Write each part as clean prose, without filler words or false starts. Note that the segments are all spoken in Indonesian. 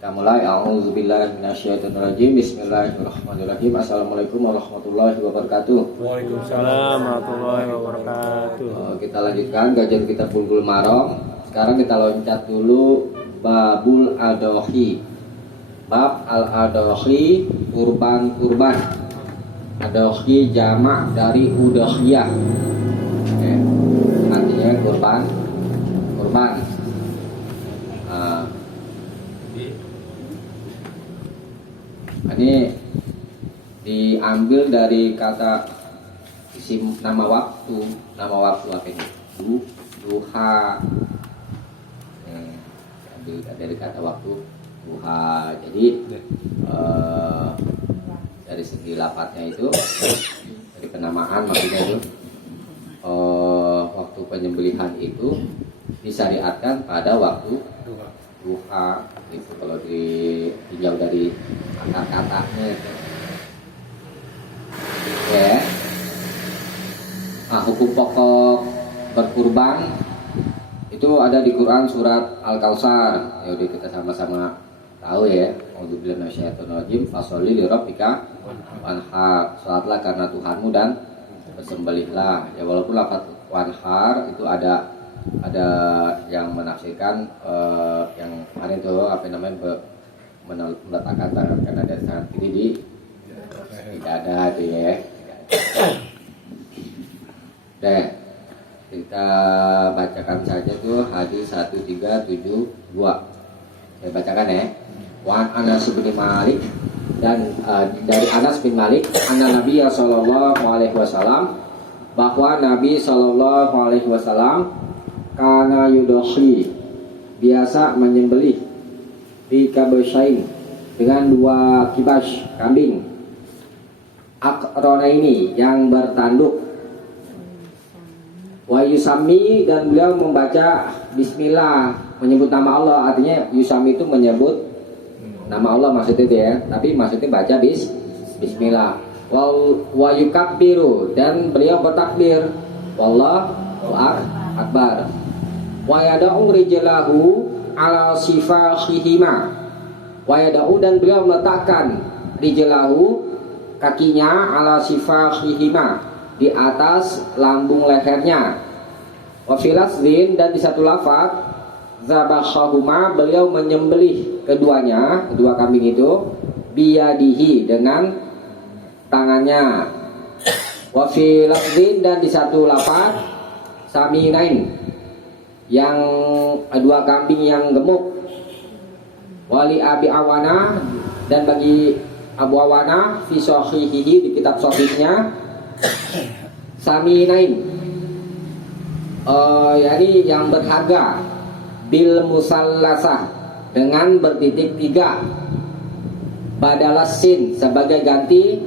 Kita mulai. A'udzubillahi minasyaitonirrajim. Bismillahirrahmanirrahim. Assalamualaikum warahmatullahi wabarakatuh. Waalaikumsalam warahmatullahi wabarakatuh. Kita lanjutkan kajian kitab Bulughul Maram. Sekarang kita loncat dulu babul adhohi. Bab al-adhohi, kurban. Adhohi jamak dari udhiyah. Artinya kurban. Ini diambil dari kata isim nama waktu apa ini? Duha. Ambil dari kata waktu duha. Jadi dari segi lafadznya itu, dari penamaan maksudnya itu, waktu penyembelihan itu disyariatkan pada waktu duha. Itu kalau ditinjau dari kata-katanya itu. Ya. Nah, hukum pokok berkurban itu ada di Quran surat Al-Kautsar. Ya udah kita sama-sama tahu ya. A'udzubillahi minasyaitonirrajim. Fasholli li rabbika wanhar. Salatlah karena Tuhanmu dan bersembelihlah. Ya walaupun lafaz wanhar itu ada yang menafsirkan yang kemarin itu apa namanya meletakkan tangan kanan dan tangan kiri tidak ada itu ya. Deh, kita bacakan saja tuh hadis 1372. Saya bacakan ya. Wan Anas bin Malik, dan dari Anas bin Malik, anna Nabi sallallahu alaihi wasallam, bahwa Nabi sallallahu alaihi wasallam kana yudhi, biasa menyembelih di kabasyain, dengan dua kibas kambing, akrona ini yang bertanduk, wa yusami, dan beliau membaca bismillah, menyebut nama Allah. Artinya yusami itu menyebut nama Allah maksudnya itu ya, tapi maksudnya baca bismillah. Wa yukabbiru, dan beliau bertakbir, wallahu akbar. Wa yada'u rijlahu ala sifahihima, wa yada'u, dan beliau meletakkan rijlahu, kakinya, ala sifahihima, di atas lambung lehernya. Wa filasdin, dan di satu lafaz zabahahuma, beliau menyembelih keduanya, kedua kambing itu, biyadihi, dengan tangannya. Wa filasdin, dan di satu lafaz saminain, yang dua kambing yang gemuk. Wali Abi Awana, dan bagi Abu Awana fi sahihihi, di kitab sahihnya, saminain, yakni yang berharga, bil musallasah, dengan bertitik 3, badalas sin, sebagai ganti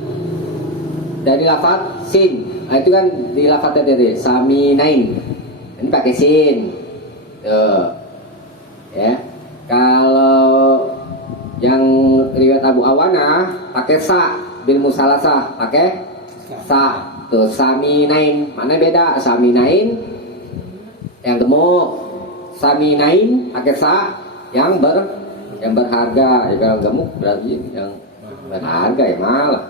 dari lafaz sin. Nah, itu kan di lafaz tadi saminain, ini pakai sin. Ya, kalau yang riwayat Abu Awana pakai sa, bil musalasah pakai sa. Tuh saminain, mana beda? Saminain yang gemuk, saminain pakai sa, yang berharga. Ya, kalau gemuk berarti yang berharga ya malah.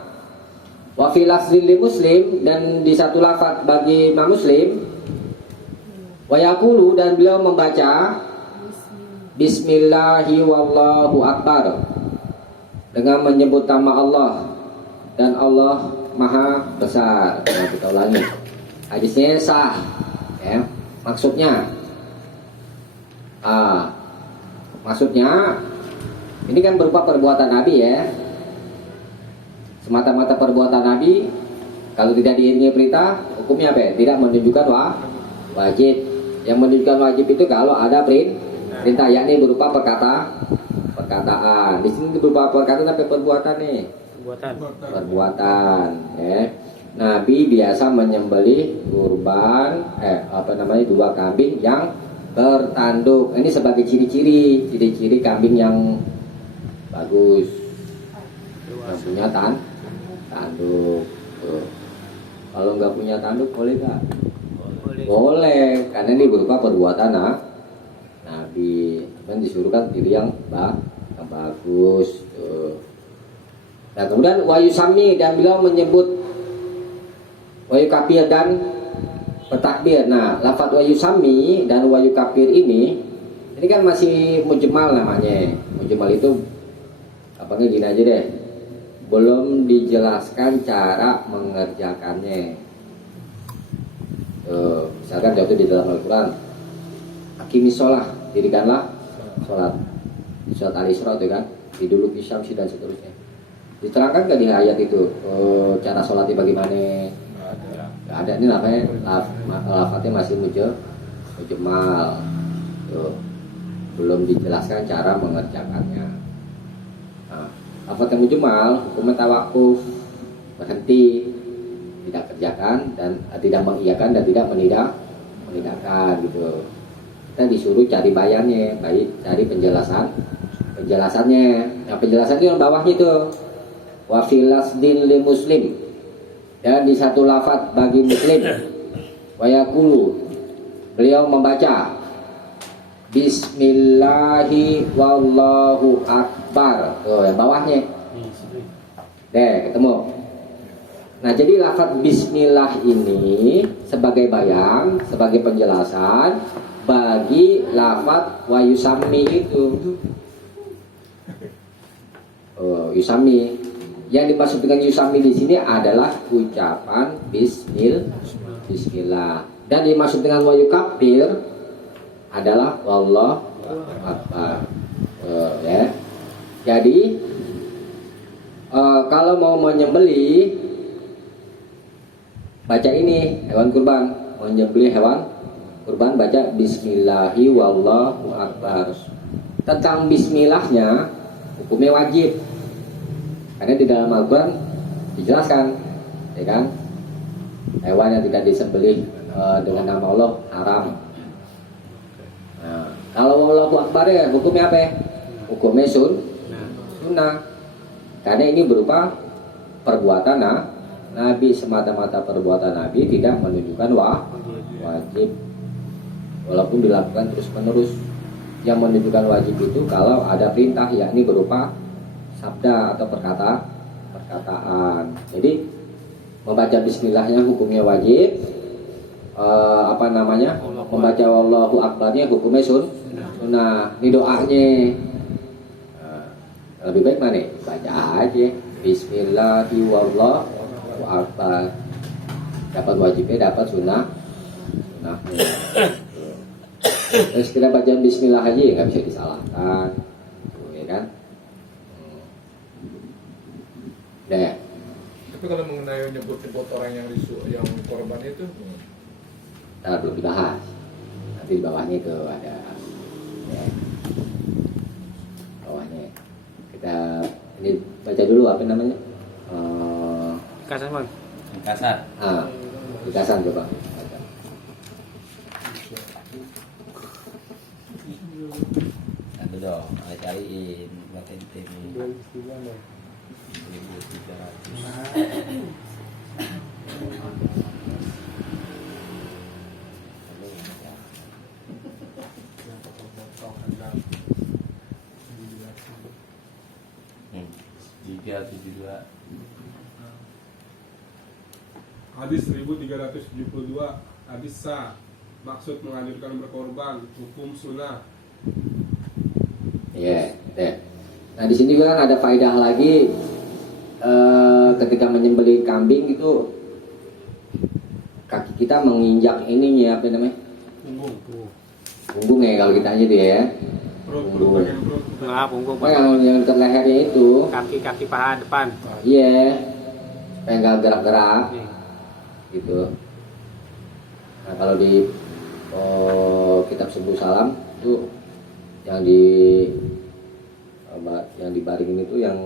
Wa filasdil Muslim, dan di satu lafaz bagi Imam Muslim, wa yaqulu, dan beliau membaca bismillahi wallahu akbar, dengan menyebut nama Allah, dan Allah maha besar. Nah, kita ulangi, hadisnya sah ya. Maksudnya ini kan berupa perbuatan Nabi ya, semata-mata perbuatan Nabi. Kalau tidak diiringi perintah, hukumnya apa ya? Tidak menunjukkan wajib. Yang menunjukkan wajib itu kalau ada perintah, yakni berupa perkataan. Di sini berupa perkataan tapi perbuatan nih. Perbuatan. Ya. Nabi biasa menyembelih kurban, dua kambing yang bertanduk. Ini sebagai ciri-ciri kambing yang bagus, yang punya tanduk. Kalau nggak punya tanduk boleh nggak? Boleh, karena ini berupa perbuatan Nabi. Dan disuruh kan pilih yang bagus. Nah kemudian wayu sami, dan beliau menyebut wayu kapir dan bertakbir. Nah lafadz wayu sami dan wayu kapir ini kan masih mujmal namanya. Mujmal itu apa gini aja deh, belum dijelaskan cara mengerjakannya. Misalkan contoh di dalam Al-Quran, akimis sholah, dirikanlah sholat, surat Al-Isra itu kan, didulu bisyamsi dan seterusnya. Diterangkan ke di ayat itu cara sholatnya bagaimana? Nggak ada. Ini namanya lafadznya masih mujmal, belum dijelaskan cara mengerjakannya. Nah, lafadz yang mujmal hukumnya tawakuf, berhenti, tidak kerjakan dan tidak mengiyakan dan tidak menidakkan gitu. Kita disuruh cari bayannya, baik cari penjelasannya. Nah penjelasan itu yang bawahnya itu wafilas din li muslim, dan di satu lafadz bagi muslim wayakulu, beliau membaca bismillahi wallahu akbar. Yang bawahnya deh ketemu. Nah jadi lafadz bismillah ini sebagai bayang, sebagai penjelasan bagi lafadz wa yusami itu. Yusami. Yang dimaksud dengan yusami di sini adalah ucapan bismillah. Dan dimaksud dengan wa yukabbir adalah wallahu akbar. Ya. Jadi kalau mau menyembelih, baca ini hewan kurban, menyembelih hewan kurban baca bismillahi wallahu akbar. Tentang bismillahnya hukumnya wajib, karena di dalam Al-Quran dijelaskan, ya kan, hewan yang tidak disembelih dengan nama Allah haram. Nah, kalau wallahu akbar ya hukumnya apa? Hukumnya sunnah, karena ini berupa perbuatan Nabi, semata-mata perbuatan Nabi, tidak menunjukkan wajib, walaupun dilakukan terus menerus. Yang menunjukkan wajib itu kalau ada perintah, yakni berupa sabda atau perkataan. Jadi membaca bismillahnya hukumnya wajib. Membaca wallahu akbarnya hukumnya sunnah. Ini doanya. Lebih baik mana? Baca aja bismillahi wallahu akbar. Dapat wajibnya, dapat sunnah. Terus kita baca bismillah aja nggak bisa disalahkan, ya kan? Deh. Tapi kalau mengenai nyebut-nyebut orang yang korban itu, belum dibahas. Nanti di bawahnya itu ada, ya. Bawahnya kita ini baca dulu apa namanya? Kasar man. Dikasan coba. Nanti dong, cariin buatin tim. Tiga 72. Hadis 1372, hadis sah, maksud menghadirkan berkorban, hukum sunnah. Iya, deh. Nah di sini juga kan ada faedah lagi, ketika menyembelih kambing itu kaki kita menginjak ininya apa namanya? Punggung ya kalau kita aja dia ya. Perut, bagian perut. Nah, punggung Yang dekat lehernya itu. kaki paha depan. Iya. Supaya nggak gerak-gerak. Gitu. Nah kalau di kitab Subuh Salam itu yang dibaringin itu yang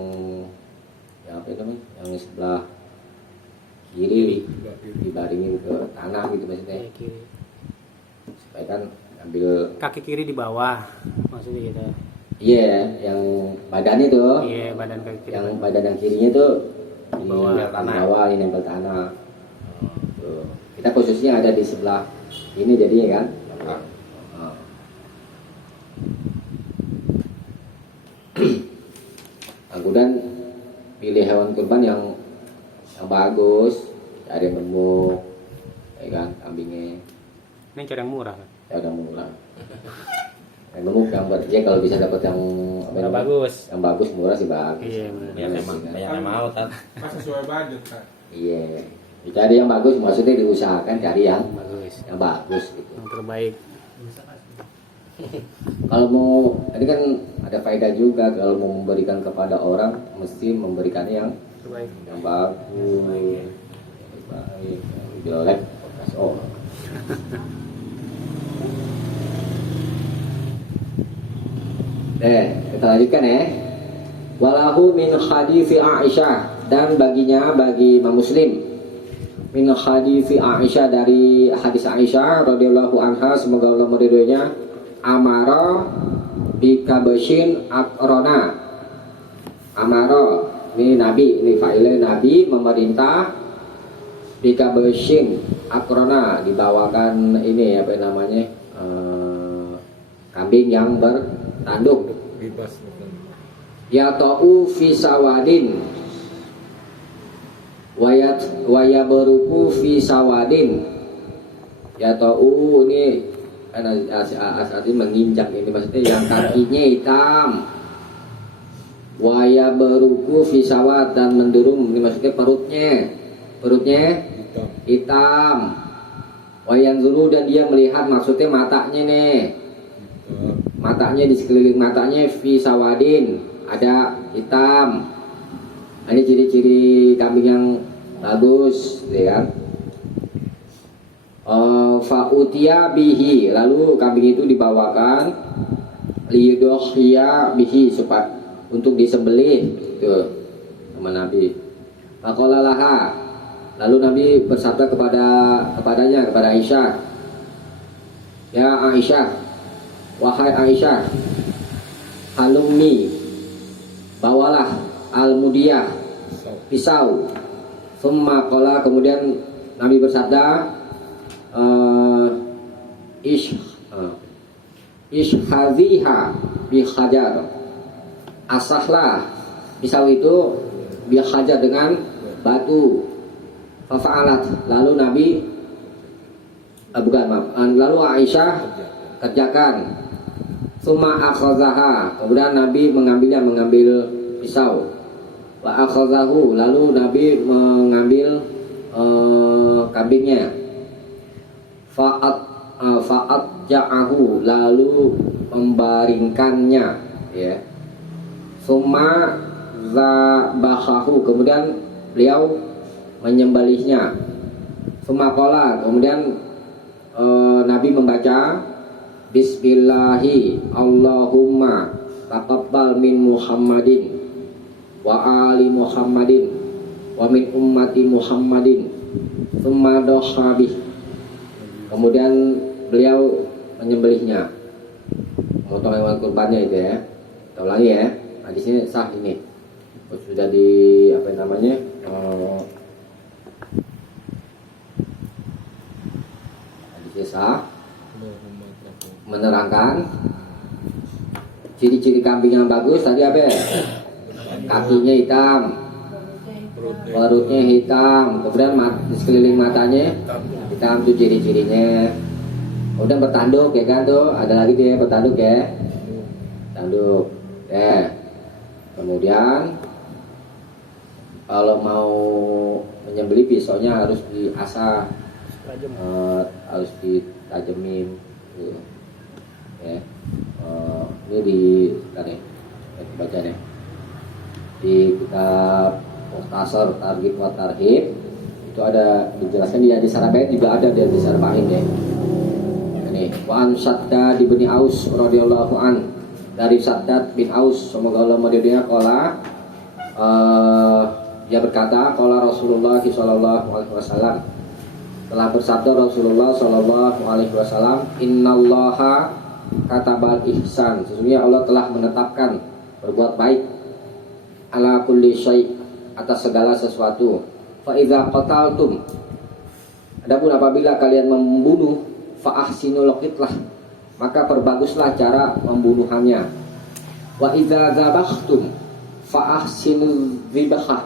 apa namanya, yang sebelah kiri dibaringin ke tanah gitu maksudnya, supaya kan ambil Kaki kiri di bawah, maksudnya gitu. iya yang badan itu, Iya, badan kaki kiri. yang badan yang kirinya itu di bawah tanah, ini nempel tanah. Tuh. Kita khususnya ada di sebelah ini jadinya kan. kemudian pilih hewan kurban yang bagus, cari yang gemuk, ya kan, kambingnya Ini cara yang murah kan? ya udah murah. Yang gemuk yang ya kalau bisa dapat yang apa Yang namanya? bagus. Yang bagus murah sih bagus. Iya benar. Banyak yang mau kan. Pas sesuai budget kan. Iya. Cari yang bagus, maksudnya diusahakan cari yang Bagus. bagus gitu. Yang terbaik. Kalau mau, ini kan ada faedah juga kalau mau memberikan kepada orang mesti memberikannya Terbaik. yang bagus, yang baik, yang jelek bekas orang. Kita lanjutkan ya. Walahu min hadisi Aisyah, dan baginya bagi Imam Muslim min hadisi Aisyah, dari hadis Aisyah radhiyallahu anha, semoga Allah meridhoinya, amara bikabashin akrona. Amara ini Nabi, ini fa'ilnya Nabi memerintah bikabashin akrona, dibawakan ini apa namanya, kambing yang bertanduk, Bebas bukan. ya ta'u fi sawadin waya beruku fi sawadin. Ya ta'u ini asli menginjak, ini maksudnya yang kakinya hitam. Waya beruku fi sawad, dan mendurung, ini maksudnya perutnya hitam. Wayan zuru, dan dia melihat, maksudnya matanya nih, matanya di sekeliling matanya fi sawadin ada hitam. Ini ciri-ciri kambing yang bagus, ya kan? Fa'utiya bihi, lalu kambing itu dibawakan lidohya bihi, supaya untuk disembelih itu sama Nabi. Faqala laha, lalu Nabi bersabda kepadanya, kepada Aisyah, ya Aisyah, wahai Aisyah, halummi, bawalah al-mudiyah, pisau. Summa qala, kemudian Nabi bersabda, ishhaziha bihajar, asahlah pisau itu bihajar, dengan batu. Fafa'alat, lalu Nabi lalu Aisyah kerjakan. Summa akhazaha, kemudian Nabi mengambil pisau. Wa akhazahu, lalu Nabi mengambil kambingnya. Fa'at ja'ahu, lalu membaringkannya, ya. Summa zabahahu, kemudian beliau menyembelihnya. Summa qala, kemudian Nabi membaca, Bismillahi Allahumma taqabbal min Muhammadin wa ali Muhammadin wa min ummati Muhammadin. Summa dohabih, kemudian beliau menyembelihnya, memotong hewan kurbannya itu ya. Kita ulangi ya. Nah, di sini sah ini. Sudah di apa namanya? Di sah menerangkan ciri-ciri kambing yang bagus tadi apa ya? Kakinya hitam, perutnya hitam, kemudian di sekeliling matanya hitam, tuh ciri-cirinya. Kemudian bertanduk ya kan, tuh ada lagi dia bertanduk ya, tanduk ya. Kemudian kalau mau menyembelih pisaunya harus diasah, harus ditajemin tuh. Ya, ini di tadi baca nih di kitab Mukhtasar Targhib wa Tarhib, itu ada dijelaskan, di hadis Arba'in juga ada di hadis Arba'in ya. Ini wa an Shaddad bin Aus radhiyallahu an, dari Shaddad bin Aus, semoga Allah meridhoinya, qala dia berkata, qala Rasulullah sallallahu alaihi wasallam, telah bersabda Rasulullah sallallahu alaihi wasallam, innallaha katabal ihsan, sesungguhnya Allah telah menetapkan berbuat baik, ala kulli syai', atas segala sesuatu. Fa idza qataltum, adapun apabila kalian membunuh, fa ahsinul qitlah, maka perbaguslah cara membunuhannya. Wa idza dzabahtum, fa'ahsinuz dzibhah.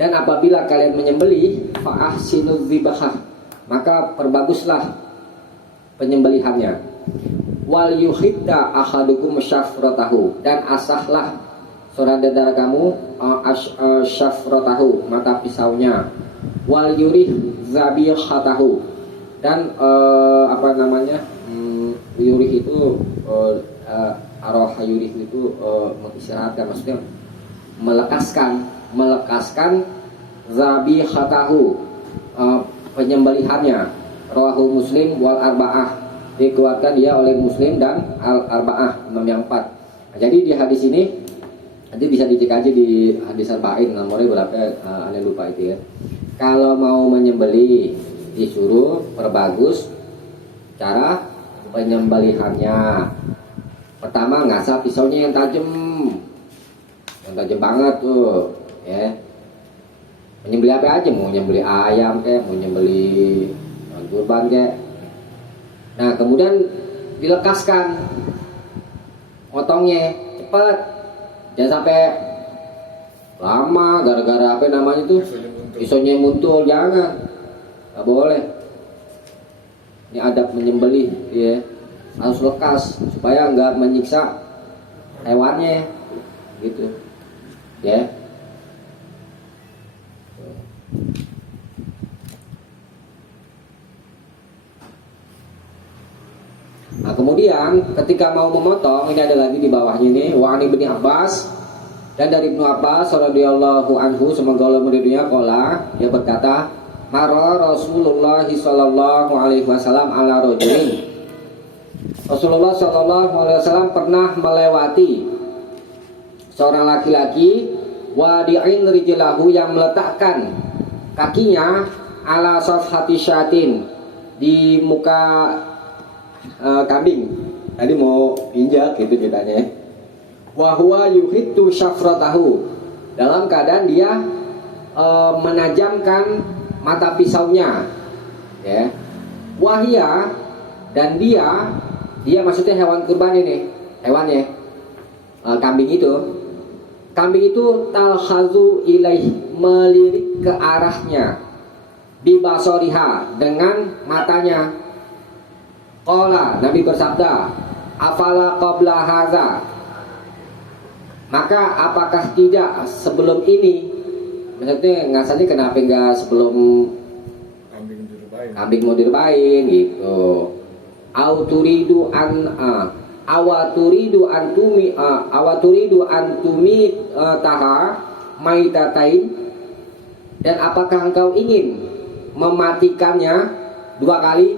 Dan apabila kalian menyembelih, fa'ahsinuz dzibhah, maka perbaguslah penyembelihannya. Wal yuhidda ahadukum syafratahu, dan asahlah seorang dari kamu syafratahu, mata pisaunya. Wal yurih zabihatahu, dan yurih itu aroha yurih itu mengistirahatkan, maksudnya melekaskan zabihatahu, penyembelihannya. Rawahu Muslim wal arba'ah, dikeluarkan dia oleh Muslim dan al arba'ah, imam yang 4. Nah, jadi di hadis ini nanti bisa dicek aja di hadis arba'in, nomornya berapa, aneh lupa itu ya. Kalau mau menyembelih disuruh perbagus cara penyembelihannya. Pertama, ngasah pisaunya yang tajam banget tuh ya. Menyembelih apa aja, mau nyembelih ayam kayak, mau nyembelih kurban kayak. Nah, kemudian dilekaskan potongnya cepat, jangan sampai lama gara-gara apa namanya tuh pisaunya muntul, jangan, nggak boleh. Ini adab menyembelih ya, harus lekas supaya nggak menyiksa hewannya gitu ya. Nah, kemudian ketika mau memotong, ini ada lagi di bawahnya ini, wa ani bin Abbas, dan dari Ibnu Abbas radhiyallahu anhu, semoga Allah meridhoinya, qala, dia berkata, mara Rasulullah sallallahu alaihi wasallam ala rajulin. Rasulullah sallallahu alaihi wasallam pernah melewati seorang laki-laki, wadi'in rijlahu, yang meletakkan kakinya ala safhati syatin, di muka kambing. Tadi mau injak gitu ceritanya. Wa huwa yuhittu syafratahu, dalam keadaan dia menajamkan mata pisaunya ya. Wahia, dan dia maksudnya hewan kurban ini, hewannya kambing itu talhazu ilaih, melirik ke arahnya, bibasoriha, dengan matanya. Qala, Nabi bersabda, afala qabla haza, maka apakah tidak sebelum ini, maksudnya ngasahnya kenapa enggak sebelum kambing mau direbain gitu. Awaturidu antumi taha maitatain, dan apakah engkau ingin mematikannya 2 kali?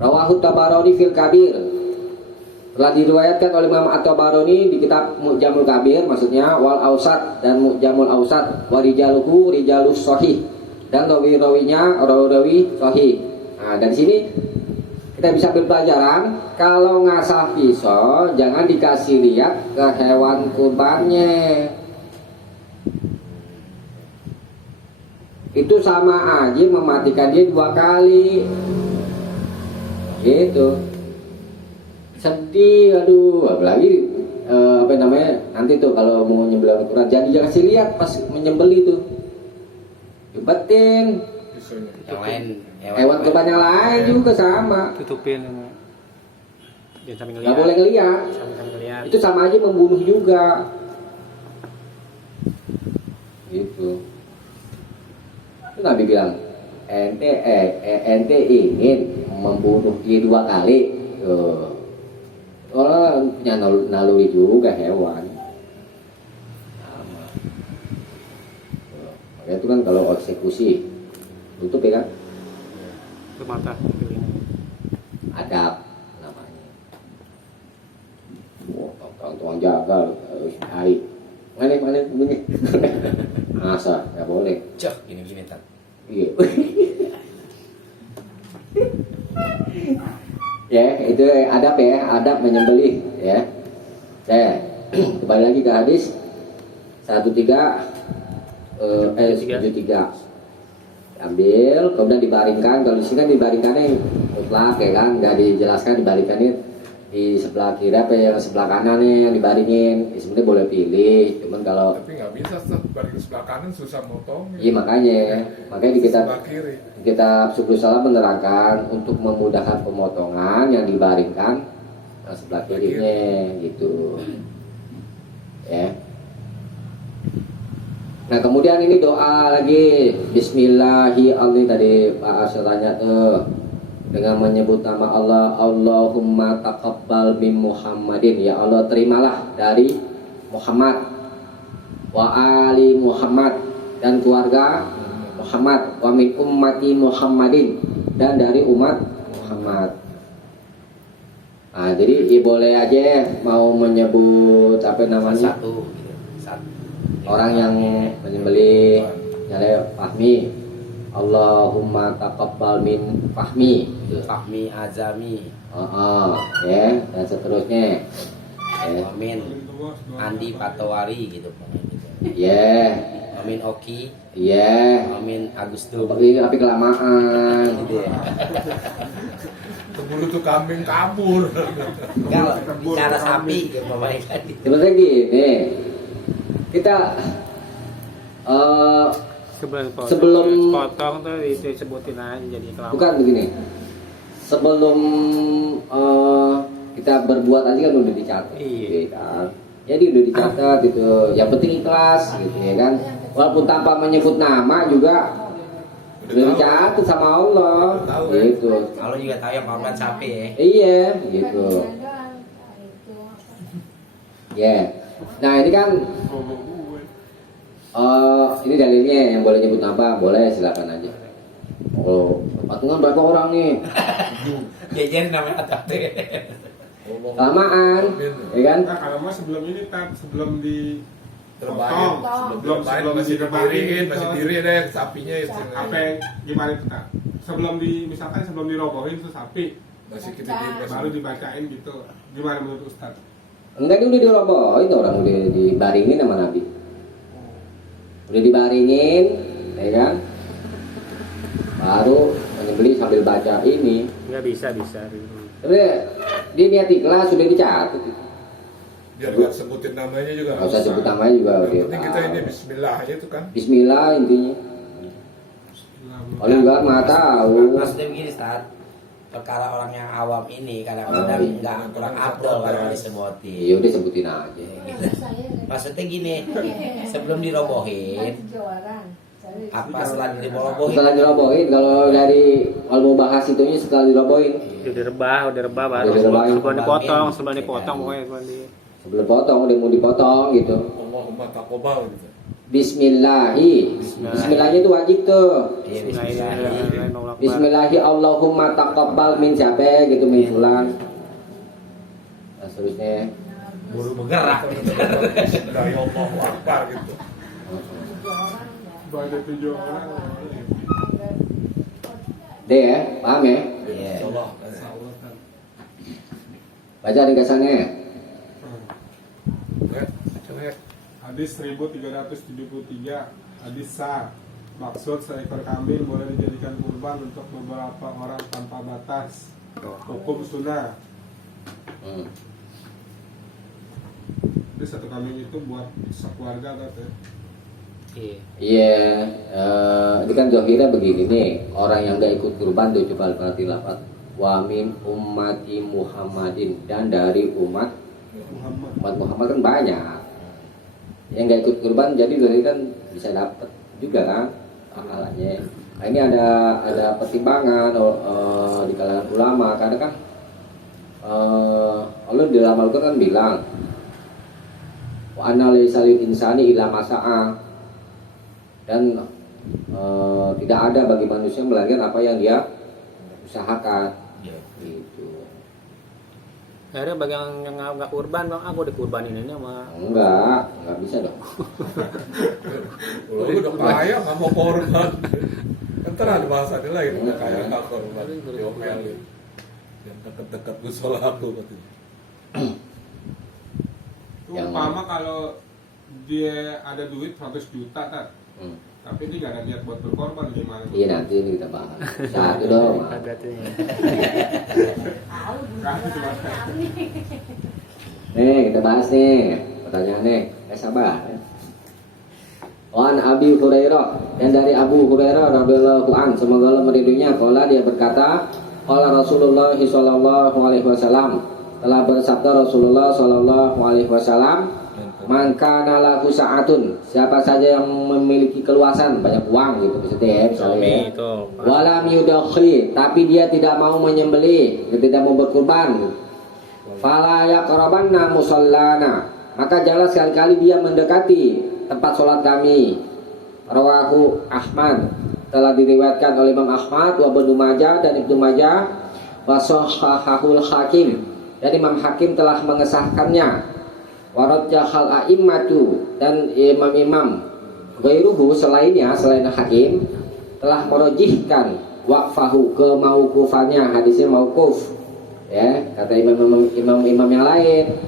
Rawahu Tabarani fil Kabir, telah diriwayatkan oleh Imam At-Tabarani di kitab Mu'jamul Kabir, maksudnya wal Ausat dan Mu'jamul Ausat, wa rijaluhu rijalus sahih, dan rawi-rawinya rawi sahih. Nah, dari sini kita bisa ambil pelajaran, kalau ngasah pisau jangan dikasih lihat ke hewan kurbannya. Itu sama aja mematikan dia 2 kali. Gitu. Sedih, aduh, apalagi nanti tuh kalau mau nyembelih kurban, jangan dikasih lihat pas menyembelih tuh. Libatin Yang lain hewan kurban yang lain juga sama. Tutupin, jangan sampai ngeliat. Nggak boleh ngeliat. Sampai ngeliat. Itu sama aja membunuh juga. Gitu. Itu Nabi bilang, ente ingin membunuh dia 2 kali. Orang punya naluri juga hewan. Makanya itu kan kalau eksekusi tutup ya kan, Ke mata. adab namanya. Tukang jaga baik. Mana bunyi. Masa nggak boleh. cek gini tak. Iya. Ya, itu adab ya, adab menyembelih ya. Kembali lagi ke hadis 73. Ambil, kemudian dibaringkan. Kalau di sini kan dibaringkannya mutlak ya kan, nggak dijelaskan dibaringkannya di sebelah kiri apa yang sebelah kanan nih yang dibaringin, ya, sebenarnya boleh pilih. Cuman kalau Tapi nggak bisa baring sebelah kanan susah motong. iya makanya di kitab Sebelah kiri. kitab Subul Salam menerangkan untuk memudahkan pemotongan yang dibaringkan sebelah kirinya gitu. Ya. Nah kemudian ini doa lagi Bismillahirrahmanirrahim tadi Pak Asy tanya tuh dengan menyebut nama Allah, Allahumma taqabbal min Muhammadin, ya Allah terimalah dari Muhammad wa ali Muhammad dan keluarga Muhammad wa min ummati Muhammadin dan dari umat Muhammad. Nah, jadi ya boleh aja mau menyebut apa namanya Satu gitu. Satu. orang yang menyembelih misalnya Fahmi, Allahumma taqabbal min Fahmi gitu. Fahmi Azami, Ya dan seterusnya ya. Amin Andi Patowari gitu pokoknya gitu. Ya Amin Oki, ya Amin Agustus. tapi kelamaan Gitu ya. Keburu tuh kambing kabur. Kalau bicara sapi gitu pokoknya kan. sebenarnya gini kita Sebelum- potong tuh disebutin aja jadi kelamaan. bukan begini sebelum kita berbuat aja kan udah dicatat Iya. gitu kan. Jadi udah dicatat gitu yang penting ikhlas gitu ya kan walaupun tanpa menyebut nama juga udah dicatat sama Allah gitu. Kalau juga tahu yang korban sapi ya. Iya gitu ya. Nah ini kan ini dalilnya yang boleh nyebut nama boleh silakan aja. Oh patungan berapa orang nih? Jajan namanya apa? Kelamaan ya kan? Nah, kalau mah sebelum ini sebelum di Terbaik. Belum Sebelum masih dibiriin, masih diri deh sapinya itu. apa yang gimana itu Kak? Misalkan sebelum dirobohin tuh sapi Masih kita di baru dibacain gitu. Gimana menurut Ustaz? Enggak ini udah dirobohin orang udah dibaringin sama Nabi. Udah dibaringin ya kan? Baru menyembelih sambil baca ini. Nggak bisa. Tapi dia niat ikhlas sudah dicatat. Biar nggak sebutin namanya juga. Nggak usah sebut namanya juga Yang dia penting kita tahu. ini Bismillah aja itu kan. Bismillah intinya. Kalau juga nggak tahu. Maksudnya begini saat perkara orang yang awam ini kadang-kadang nggak kurang afdol kalau disebutin. Ya udah sebutin aja. Gitu. Maksudnya gini, sebelum dirobohin, apa setelah dirobohin? Setelah dirobohin kalau dari kalau mau bahas itunya setelah dirobohin. Udah direbah baru Udah direbahin. sebelum dipotong pokoknya sebelum di. Sebelum potong udah mau dipotong gitu. Allahumma taqabbal gitu. Bismillahnya itu wajib tuh. Iya, Bismillahirrahmanirrahim. Bismillahi Allahumma taqabbal min siapa gitu min fulan. Nah, seterusnya. buru bergerak. Dari Allahu Akbar gitu. Banyak 7 orang. Deh ya, paham ya? Iya. Insyaallah. Baca ringkasannya. Coba. Hadis 1373 hadis sah. Maksud seekor kambing boleh dijadikan kurban untuk beberapa orang tanpa batas. Hukum sunnah. Jadi satu kambing itu buat sekeluarga katanya. Iya. Iya, ini kan zohirnya begini nih. Orang yang gak ikut kurban tuh coba perhati lafaz. Wa min ummati Muhammadin dan dari umat Muhammad kan banyak. Yang gak ikut kurban jadi dari kan bisa dapat juga kan pahalanya. Nah, ini ada pertimbangan di kalangan ulama karena kan Allah di dalam Al-Quran kan bilang wa anna laisa lil insani illa ma sa'a dan tidak ada bagi manusia melainkan apa yang dia usahakan. Iya. Gitu. Akhirnya bagi yang nggak kurban, bang, aku dikurbanin ini sama. Enggak bisa dong. Lu udah kaya nggak mau korban. Ntar ada bahasannya lagi udah kaya nggak korban. Diomelin. Yang deket-deket musola aku katanya. Itu umpama kalau dia ada duit 100 juta kan. Tapi ini nggak ada niat buat berkorban gimana? Iya nanti ini kita bahas. Satu dong. Hati-hatinya. Nih kita bahas nih pertanyaan nih. Sabar. Wan Abi Hurairah, dan dari Abu Hurairah radhiyallahu an, semoga Allah meridhoinya, qala dia berkata, qala Rasulullah sallallahu alaihi wasallam, telah bersabda Rasulullah sallallahu alaihi wasallam, man kana lahu sa'atun, siapa saja yang memiliki keluasan, banyak uang gitu maksudnya ya, misalnya Itu. walam yudakhi, tapi dia tidak mau menyembelih, dia tidak mau berkurban, fala yaqrabanna musallana, maka janganlah sekali-kali dia mendekati tempat sholat kami. Rawahu Ahmad, telah diriwayatkan oleh Imam Ahmad, wa Ibnu Majah dan Ibnu Majah, wa sahahul Hakim, dan Imam Hakim telah mengesahkannya. Warajjahal a'immatu, dan imam-imam ghairuhu selainnya, selain Hakim, telah merojihkan waqfahu, kemauqufannya, hadisnya mauquf. Ya, kata imam-imam yang lain.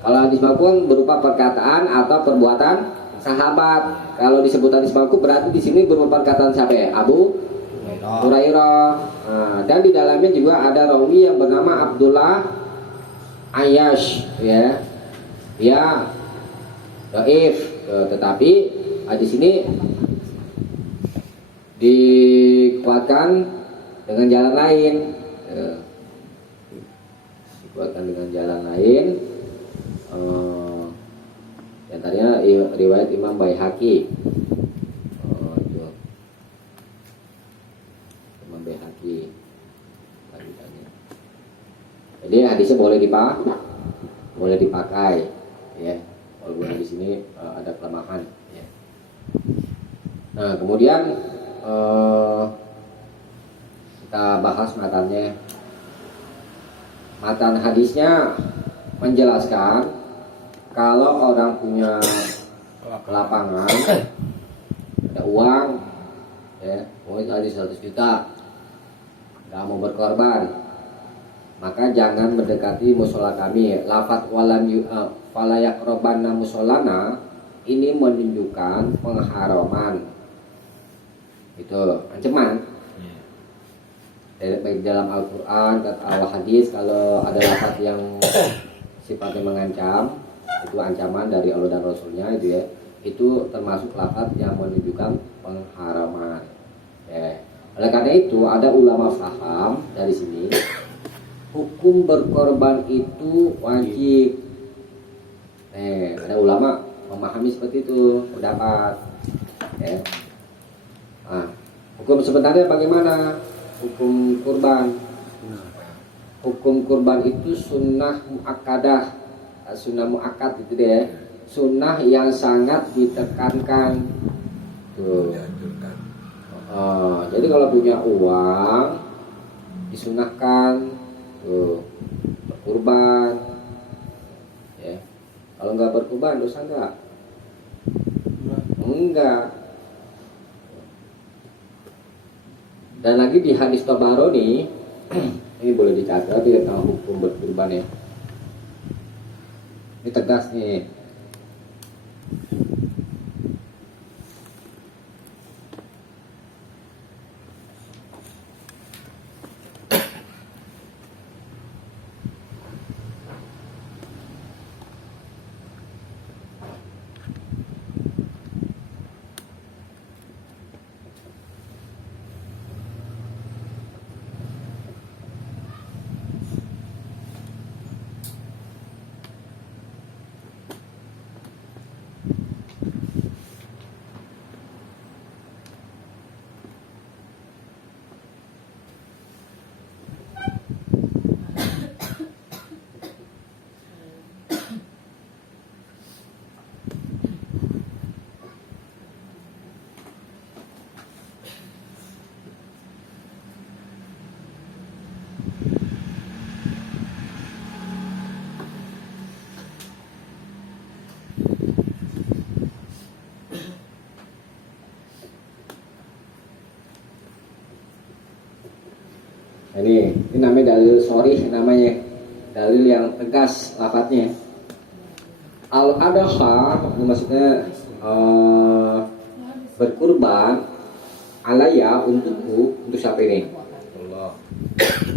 Kalau hadis mauquf berupa perkataan atau perbuatan sahabat. Kalau disebut hadis mauquf berarti di sini berupa perkataan siapa ya? Abu Hurairah. Dan di dalamnya juga ada rawi yang bernama Abdullah Ayyash, ya. Dia dhaif, tetapi hadis ini dikuatkan dengan jalan lain. Dikuatkan dengan jalan lain. Yang tadinya riwayat Imam Baihaqi. Imam Baihaqi. Jadi hadisnya boleh dipakai, ya. Walaupun di sini ada kelemahan, ya. Nah, kemudian kita bahas matanya. Matan hadisnya menjelaskan kalau orang punya lapangan, ada uang, ya, mungkin tadi 100 juta, nggak mau berkorban, maka jangan mendekati musola kami. Lafaz walam falayak robana musolana ini menunjukkan pengharaman, itu ancaman. Baik dalam Al-Quran atau hadis, kalau ada lafaz yang sifatnya mengancam, itu ancaman dari Allah dan Rasulnya, itu ya, itu termasuk lafaz yang menunjukkan pengharaman, ya. Oleh karena itu ada ulama paham dari sini hukum berkorban itu wajib. Ada ulama memahami seperti itu, pendapat, ya. Nah, hukum sebenarnya bagaimana hukum kurban? Hukum kurban itu sunnah muakkadah, sunnah muakkad itu deh, sunnah yang sangat ditekankan. Tuh. Jadi kalau punya uang disunahkan tuh berkurban, ya. Kalau nggak berkurban dosa nggak? Enggak. Dan lagi di hadis Tabarani ini boleh dicatat ya tentang hukum berkurban, ya. Ini tegas nih. Ini namanya dalil sorih, namanya dalil yang tegas lafadznya. Al-adha, maksudnya berkurban alaya untukku, untuk siapa ini? Allah.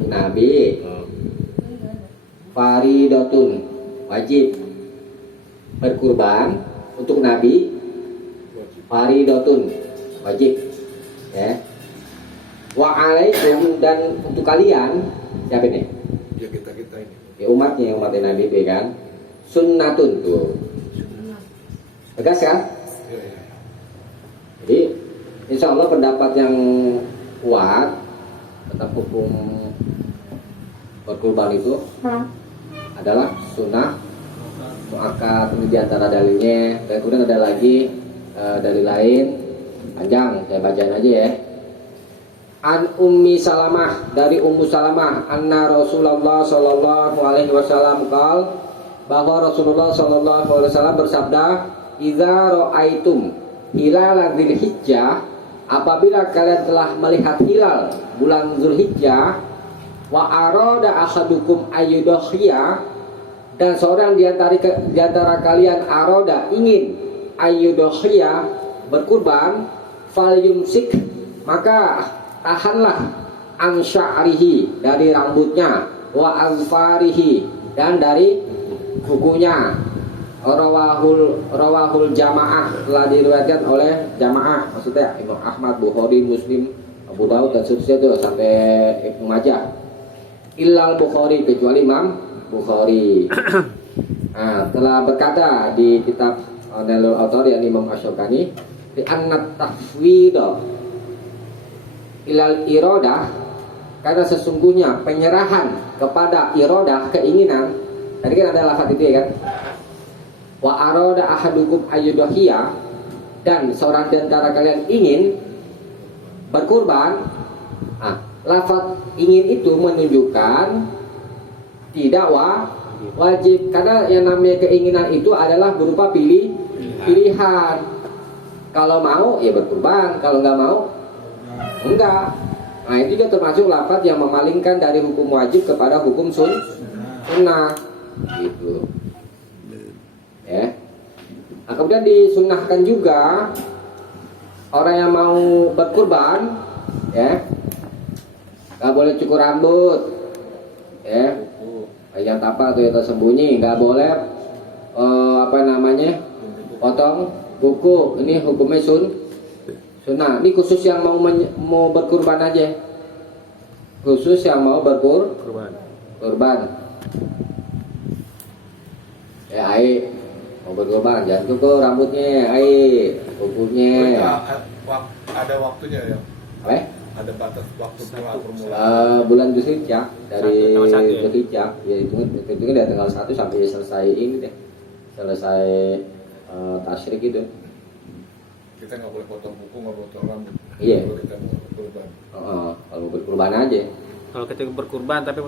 Nabi. Faridatun, wajib berkurban untuk Nabi. Faridatun, wajib, ya. Wa alaikum, dan untuk kalian, siapa ini? Ya kita ini. Ya umatnya Nabi itu kan. Sunnatun tuh. Tegas kan? Ya, ya. Jadi insya Allah pendapat yang kuat tentang hukum berkurban itu adalah sunnah muakkad. Ini diantara dalilnya. Dan kemudian ada lagi dalil lain panjang, saya bacain aja ya. An Ummi Salamah, dari Ummu Salamah, anna Rasulullah sallallahu alaihi wasallam qal, bahwa Rasulullah sallallahu alaihi wasallam bersabda, idza ra'aitum hilal Dzulhijjah, apabila kalian telah melihat hilal bulan Dzulhijjah, wa arada ahadukum ayyudhiya, dan seorang di antara kalian aroda, ingin ayyudhiya, berkurban, falyumsik, maka tahanlah an sya'rihi, dari rambutnya, wa azfarihi, dan dari kukunya. Rawahul jamaah, telah diriwayatkan oleh jamaah, maksudnya Imam Ahmad, Bukhari, Muslim, Abu Daud dan seterusnya itu sampai Ibnu Majah. Illal Bukhari, kecuali Imam Bukhari. Nah, telah berkata di kitab Nailul Autor yang Imam Asy-Syaukani, di annat tafwidha ilal iradah, karena sesungguhnya penyerahan kepada iradah, keinginan. Tadi kan ada lafaz itu ya kan? Wa arada ahadukum ayyudhiya, dan seorang di antara kalian ingin berkurban. Lafaz ingin itu menunjukkan tidak wajib, karena yang namanya keinginan itu adalah berupa pilihan. Kalau mau ya berkurban, kalau nggak mau enggak. Nah itu juga termasuk lafaz yang memalingkan dari hukum wajib kepada hukum sunnah gitu ya. Nah, kemudian disunnahkan juga orang yang mau berkurban ya, nggak boleh cukur rambut ya, yang tapa atau yang tersembunyi, nggak boleh potong kuku. Ini hukumnya sunnah. Ini khusus yang mau berkurban aja, khusus yang mau berkurban ya. Mau berkurban jangan cukur rambutnya, kukunya. Ada waktunya ya. Apa? Ada batas waktu permulaan. Bulan Dzulhijjah, dari Tanggal 1 ya? Dzulhijjah ya, itu dari tanggal 1 sampai selesai ini deh, selesai tasyrik itu. Kita nggak boleh potong kuku, nggak boleh potong rambut. Iya. Kalau kita mau berkurban. Kalau berkurban aja. Kalau kita berkurban tapi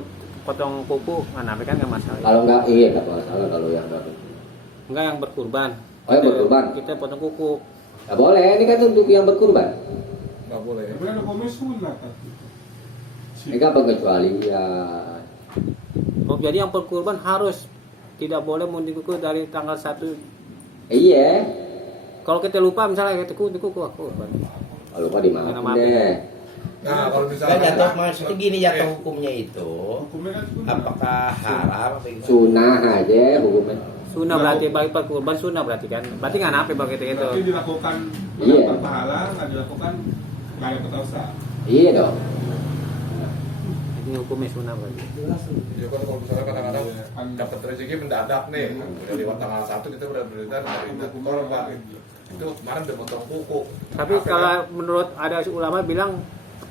potong kuku, mana kan nggak masalah. Kalau nggak, iya nggak masalah kalau yang nggak. Enggak, yang berkurban. Oh, yang berkurban. Kita potong kuku. Nggak boleh, ini kan untuk yang berkurban. Nggak boleh. Tapi kan hukumnya sunnah kan. Ini kan pengecualian. Oh, jadi yang berkurban harus tidak boleh mundur kuku dari tanggal 1. Iya. Kalau kita lupa misalnya kita kuku aku. Kalau lupa dimaafin Maafin. deh. Nah, kalau Kan misalnya jatuh maksudnya gini, jatuh hukumnya itu Hukumnya kan sunnah. apakah haram apa gimana? Sunnah aja hukumnya. Sunnah berarti bagi berkurban sunnah berarti kan. Berarti nggak nape bagi kita itu. Berarti dilakukan Iya. dapat pahala, nggak dilakukan nggak ada dosa. Iya dong. Ini hukumnya sunnah berarti. ya kan kalau misalnya kadang-kadang Iya. dapat rezeki mendadak nih, udah lewat tanggal 1 kita udah berita dari korban. Itu kemarin udah potong kuku. Tapi Apa kalau ya? menurut ada ulama bilang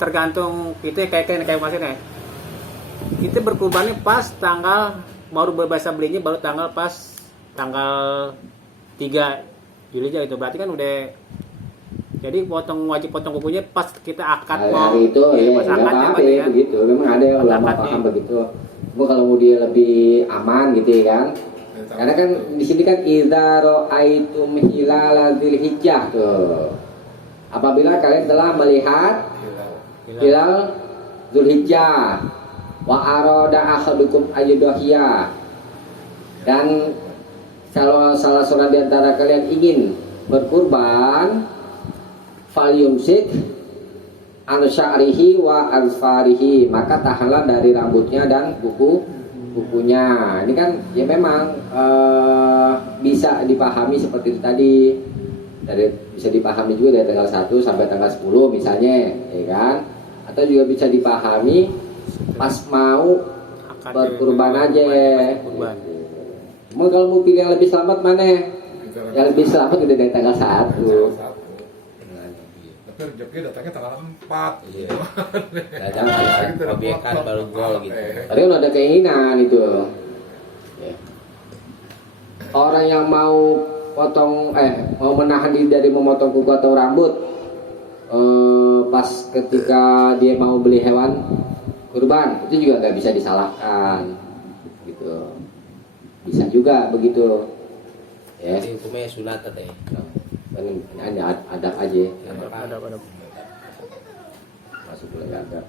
tergantung kita kayak maksudnya. Kita berkurbannya pas tanggal baru berbahasa belinya baru tanggal 3 Juli aja itu. Berarti kan udah jadi wajib potong kukunya pas kita akad mau. Hari itu ya pas nggak akadnya apa-apa berarti ya kan. begitu. Memang ada yang ulama Pendapatnya. paham begitu. Cuma kalau mau dia lebih aman gitu ya kan. Karena kan di sini kan idza ra'aitum hilal Dzulhijjah tuh. Apabila kalian telah melihat hilal Dzulhijjah, wa arada ahadukum ayyudhiya, dan kalau salah seorang di antara kalian ingin berkurban, falyumsik an sya'rihi wa azfarihi, maka tahanlah dari rambutnya dan kukunya. Ini kan ya memang bisa dipahami seperti itu tadi. Bisa dipahami juga dari tanggal 1 sampai tanggal 10 misalnya, ya kan? Atau juga bisa dipahami pas mau berkurban aja. Kurban. Mau kalau mau pilih yang lebih selamat mana? Yang lebih selamat udah dari tanggal 1. Tapi rezeki datangnya tanggal 4. Iya. Kadang ada obyekan baru gol gitu. Tapi kan ada keinginan itu. Ya. Orang yang mau mau menahan diri dari memotong kuku atau rambut pas ketika dia mau beli hewan kurban, itu juga nggak bisa disalahkan gitu. Bisa juga begitu ya. Jadi hukumnya sunat teh. Ini adab aja, Ada. masuk boleh adab.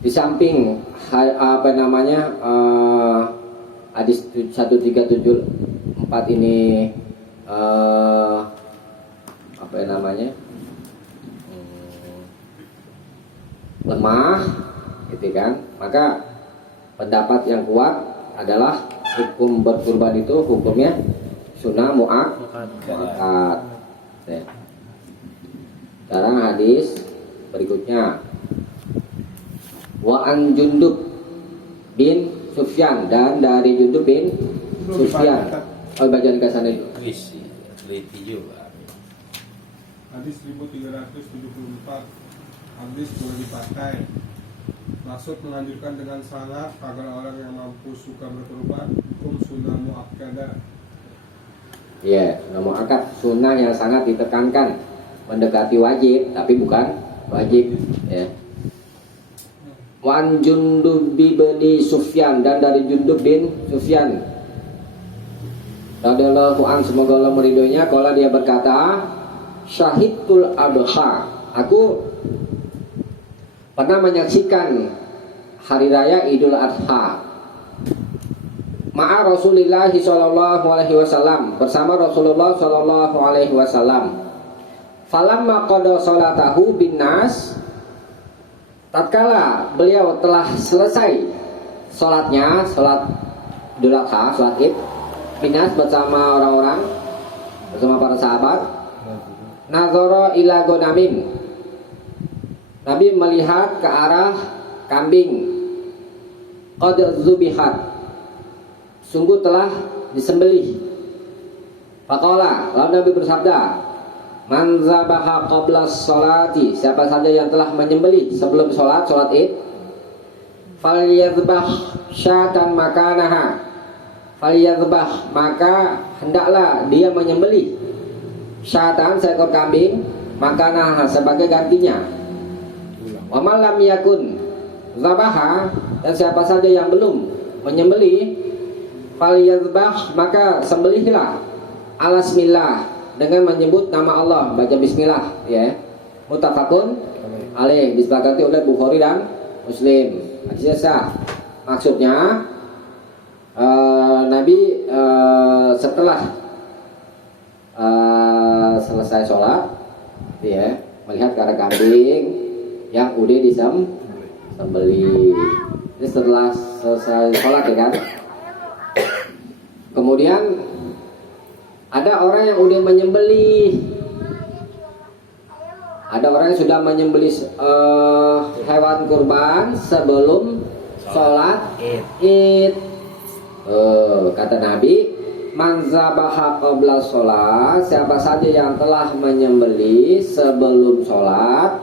Di samping hadis 1374 ini lemah gitu kan, maka pendapat yang kuat adalah hukum berkurban itu hukumnya sunnah muakkad. Sekarang hadis berikutnya, wa an Jundub bin Sufyan, dan dari Jundub bin Sufyan. Bagian ke sana itu. Wis, teliti juga. Hadis 1374. Hadis boleh dipakai. Maksud menganjurkan dengan sangat agar orang yang mampu suka berkorban, hukum sunnah muakkadah. Ya, sunnah muakkad, sunnah yang sangat ditekankan, mendekati wajib tapi bukan wajib ya. Wan Jundub bin Sufyan, dan dari Jundub bin Sufyan radhiyallahu an, semoga Allah meridhoinya, kalau dia berkata, syahidul adha, aku pernah menyaksikan hari raya Idul Adha ma'a Rasulillah sallallahu alaihi wasallam, bersama Rasulullah sallallahu alaihi wasallam. Falamma qada salatahu bin nas, tatkala beliau telah selesai sholatnya, sholat Idul Adha, sholat Id, binas bersama orang-orang, bersama para sahabat, nazara ila gonamin, Nabi melihat ke arah kambing, qad zubihat, sungguh telah disembelih. Faqala, lalu Nabi bersabda, man zabaha qabla sholati, siapa saja yang telah menyembelih sebelum sholat Id, falyadhbah syatan makanaha, falyadhbah, maka hendaklah dia menyembelih syatan, seekor kambing, makanaha, sebagai gantinya. Wa man lam yakun zabaha, dan siapa saja yang belum menyembelih, falyadhbah, maka sembelihlah alasmillah, dengan menyebut nama Allah, baca bismillah ya. Muttafaqun alaih, disepakati oleh Bukhari dan Muslim. Hadisnya sah. Maksudnya Nabi setelah selesai sholat ya, melihat ke arah kambing yang udah disembelih. Ini setelah selesai sholat ya kan. Kemudian ada orang yang udah menyembelih, ada orang yang sudah menyembelih hewan kurban sebelum sholat Id. Kata Nabi, man zabaha qabla sholat, siapa saja yang telah menyembelih sebelum sholat,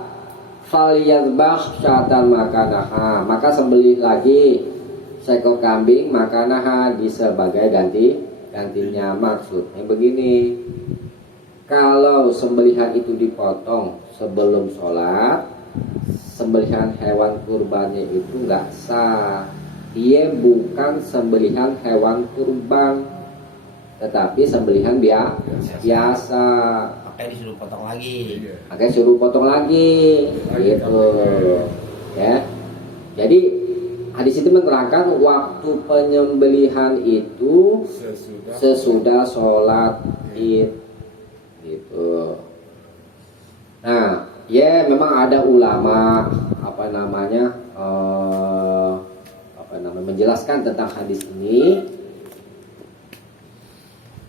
falyadhbah syatan makanaha, maka sembelih lagi seekor kambing makanaha, di sebagai gantinya. Maksudnya begini, kalau sembelihan itu dipotong sebelum sholat, sembelihan hewan kurbannya itu nggak sah. Dia bukan sembelihan hewan kurban, tetapi sembelihan biasa. Makanya disuruh potong lagi. Makanya suruh potong lagi gitu ya. Jadi hadis itu menerangkan waktu penyembelihan itu sesudah sholat id gitu. Nah, ya memang ada ulama menjelaskan tentang hadis ini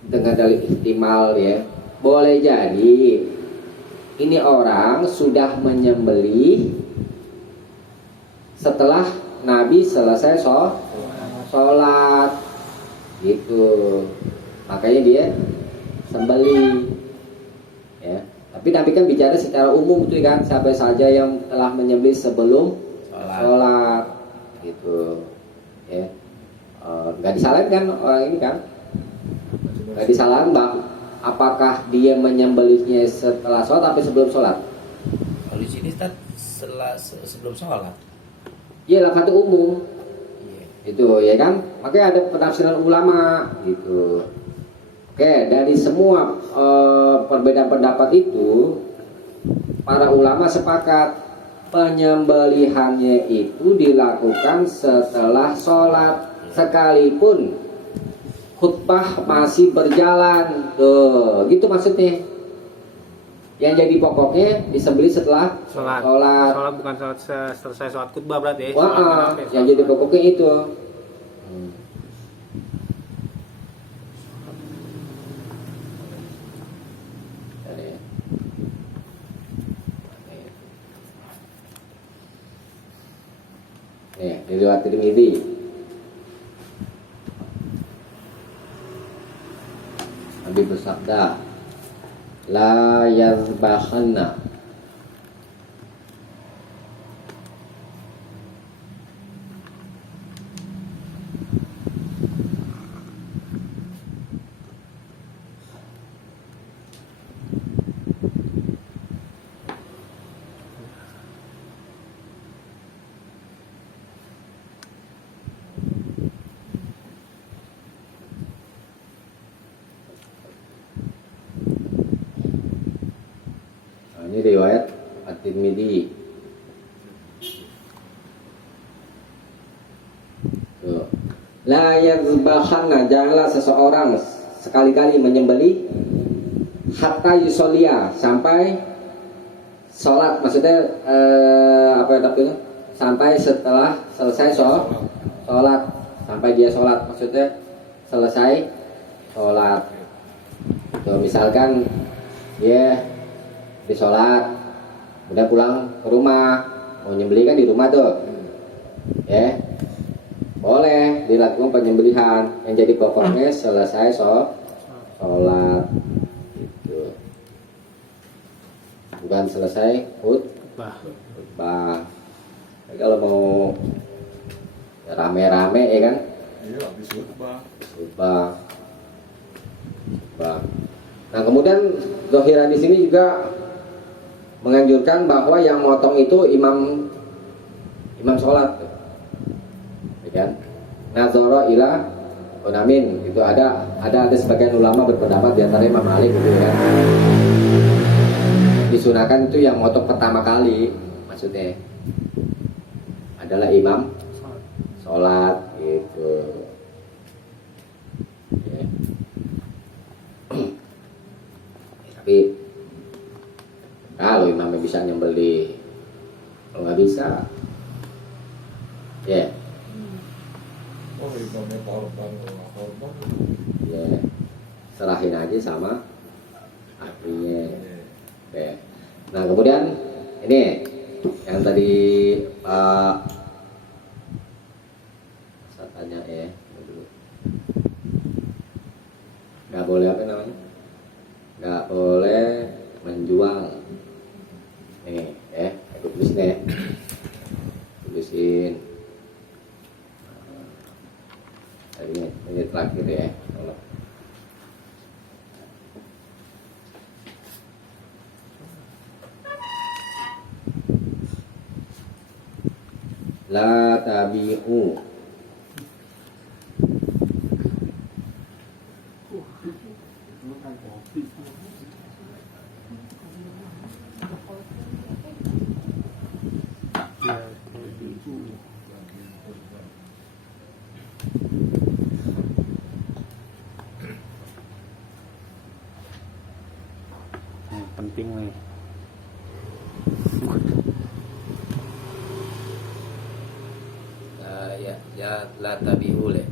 dengan dalil ihtimal ya. Boleh jadi ini orang sudah menyembelih setelah Nabi selesai sholat gitu, makanya dia sembelih ya. Tapi Nabi kan bicara secara umum tuh kan, siapa saja yang telah menyembelih sebelum sholat gitu ya. Nggak disalahin kan orang ini kan, nggak disalahin bang. Apakah dia menyembelihnya setelah sholat atau sebelum sholat? Kalau di sini Ustaz sebelum sholat. Iya lah, kata umum. Iya. Itu ya kan, makanya ada penafsiran ulama gitu. Oke, dari semua perbedaan pendapat itu, para ulama sepakat penyembelihannya itu dilakukan setelah sholat, sekalipun khutbah masih berjalan. Tuh, gitu maksudnya. Yang jadi pokoknya disembelih setelah Sholat bukan sholat selesai sholat khutbah berarti ya. Wah, yang jadi pokoknya itu. Nih, riwayat Tirmidzi. Nabi bersabda, la yazbahanna ini riwayat At-Tirmidzi. La yazbahanna, janganlah seseorang sekali-kali menyembelih hatta yusolia, sampai sholat, maksudnya sampai setelah selesai sholat, sampai dia sholat, maksudnya selesai sholat. Tuh, misalkan dia di sholat, udah pulang ke rumah, mau nyembelih kan di rumah tuh, ya boleh dilakukan penyembelihan. Yang jadi pokoknya selesai sholat, gitu. Bukan selesai khutbah. Kalau mau rame-rame ya kan, Iya, habis khutbah. Nah kemudian zohiran di sini juga menganjurkan bahwa yang motong itu imam sholat, ya kan? Nazara ila unamin, itu ada sebagian ulama berpendapat di antara Imam Malik gitu kan. Disunahkan itu yang motong pertama kali, maksudnya adalah imam sholat gitu. Ya. Tapi kalau imamnya bisa nyembelih, kalau nggak bisa, ya, Oh, imamnya korban. ya serahin aja sama artinya. Oke. Nah kemudian ini yang tadi saya tanya ya, nggak boleh apa namanya? Nggak boleh menjual. Nih, aku tulisin ya. Tulisin. Ini terakhir ya. La tabi'u nih. Ya la tabi'u le.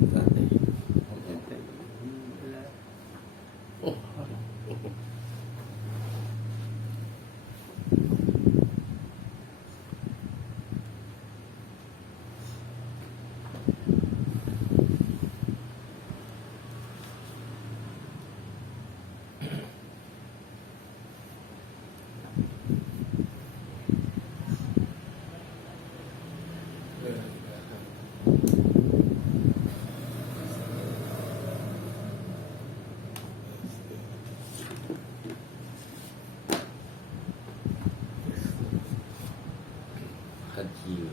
Haji.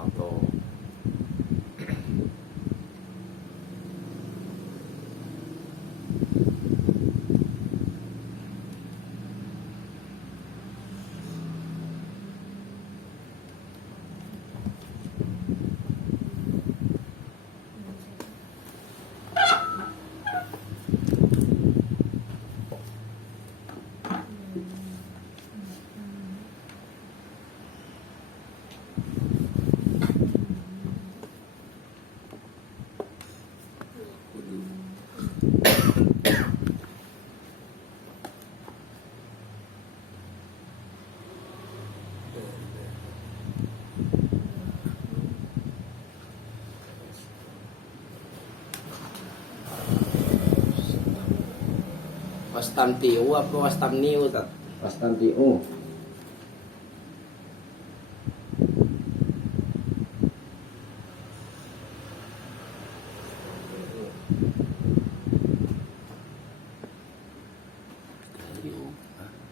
Atau wastamtiu apa wastamniu tat? Wastantiu.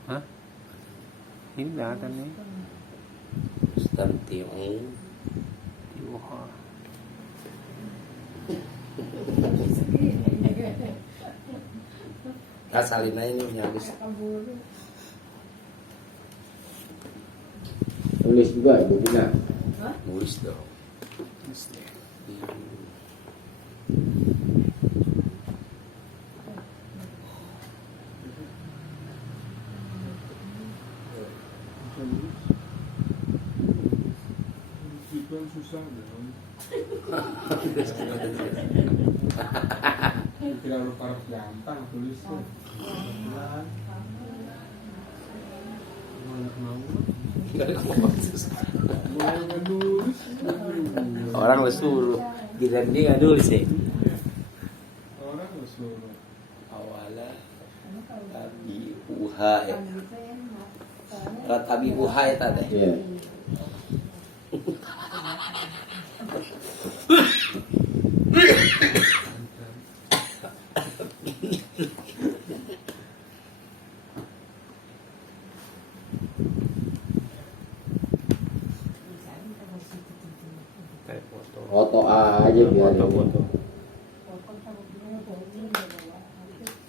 Hah? Ini kelihatan nih. Wastamtiu. Yuha. Kasalina ini punya habis. Tulis juga Ibu Bina. Nulis dong. Itu yang susah dong. Tidak lupa harus gampang tulisnya. Orang lu suruh. Gila dia nggak nulis sih. Orang lu suruh. Awalnya tabi uha ya. Kalau tabi uha ya tadi. Iya. Foto aja biar ini.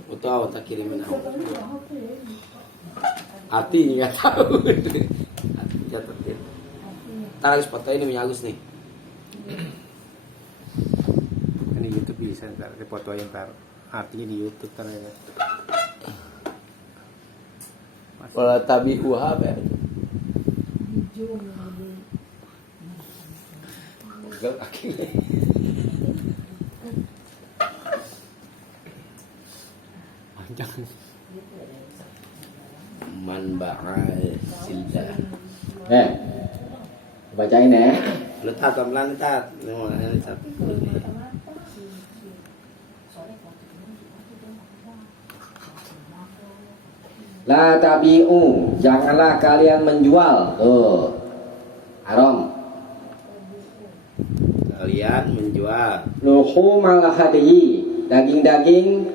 Foto apa tak kirimin aku. Artinya nggak tahu. Catat dia. Ntar Agus foto ini punya Agus nih. Ini YouTube bisa ntar difotoin ntar. Artinya di YouTube ternyata. Kalau tabi uha apa ya? Pegal kakinya. Panjang. Man ba'al silda. Bacain ya. Lu tat pelan tat. Ini tat. La tabi'u, janganlah kalian menjual. Tuh. Haram. kalian menjual luhumal hadi, daging-daging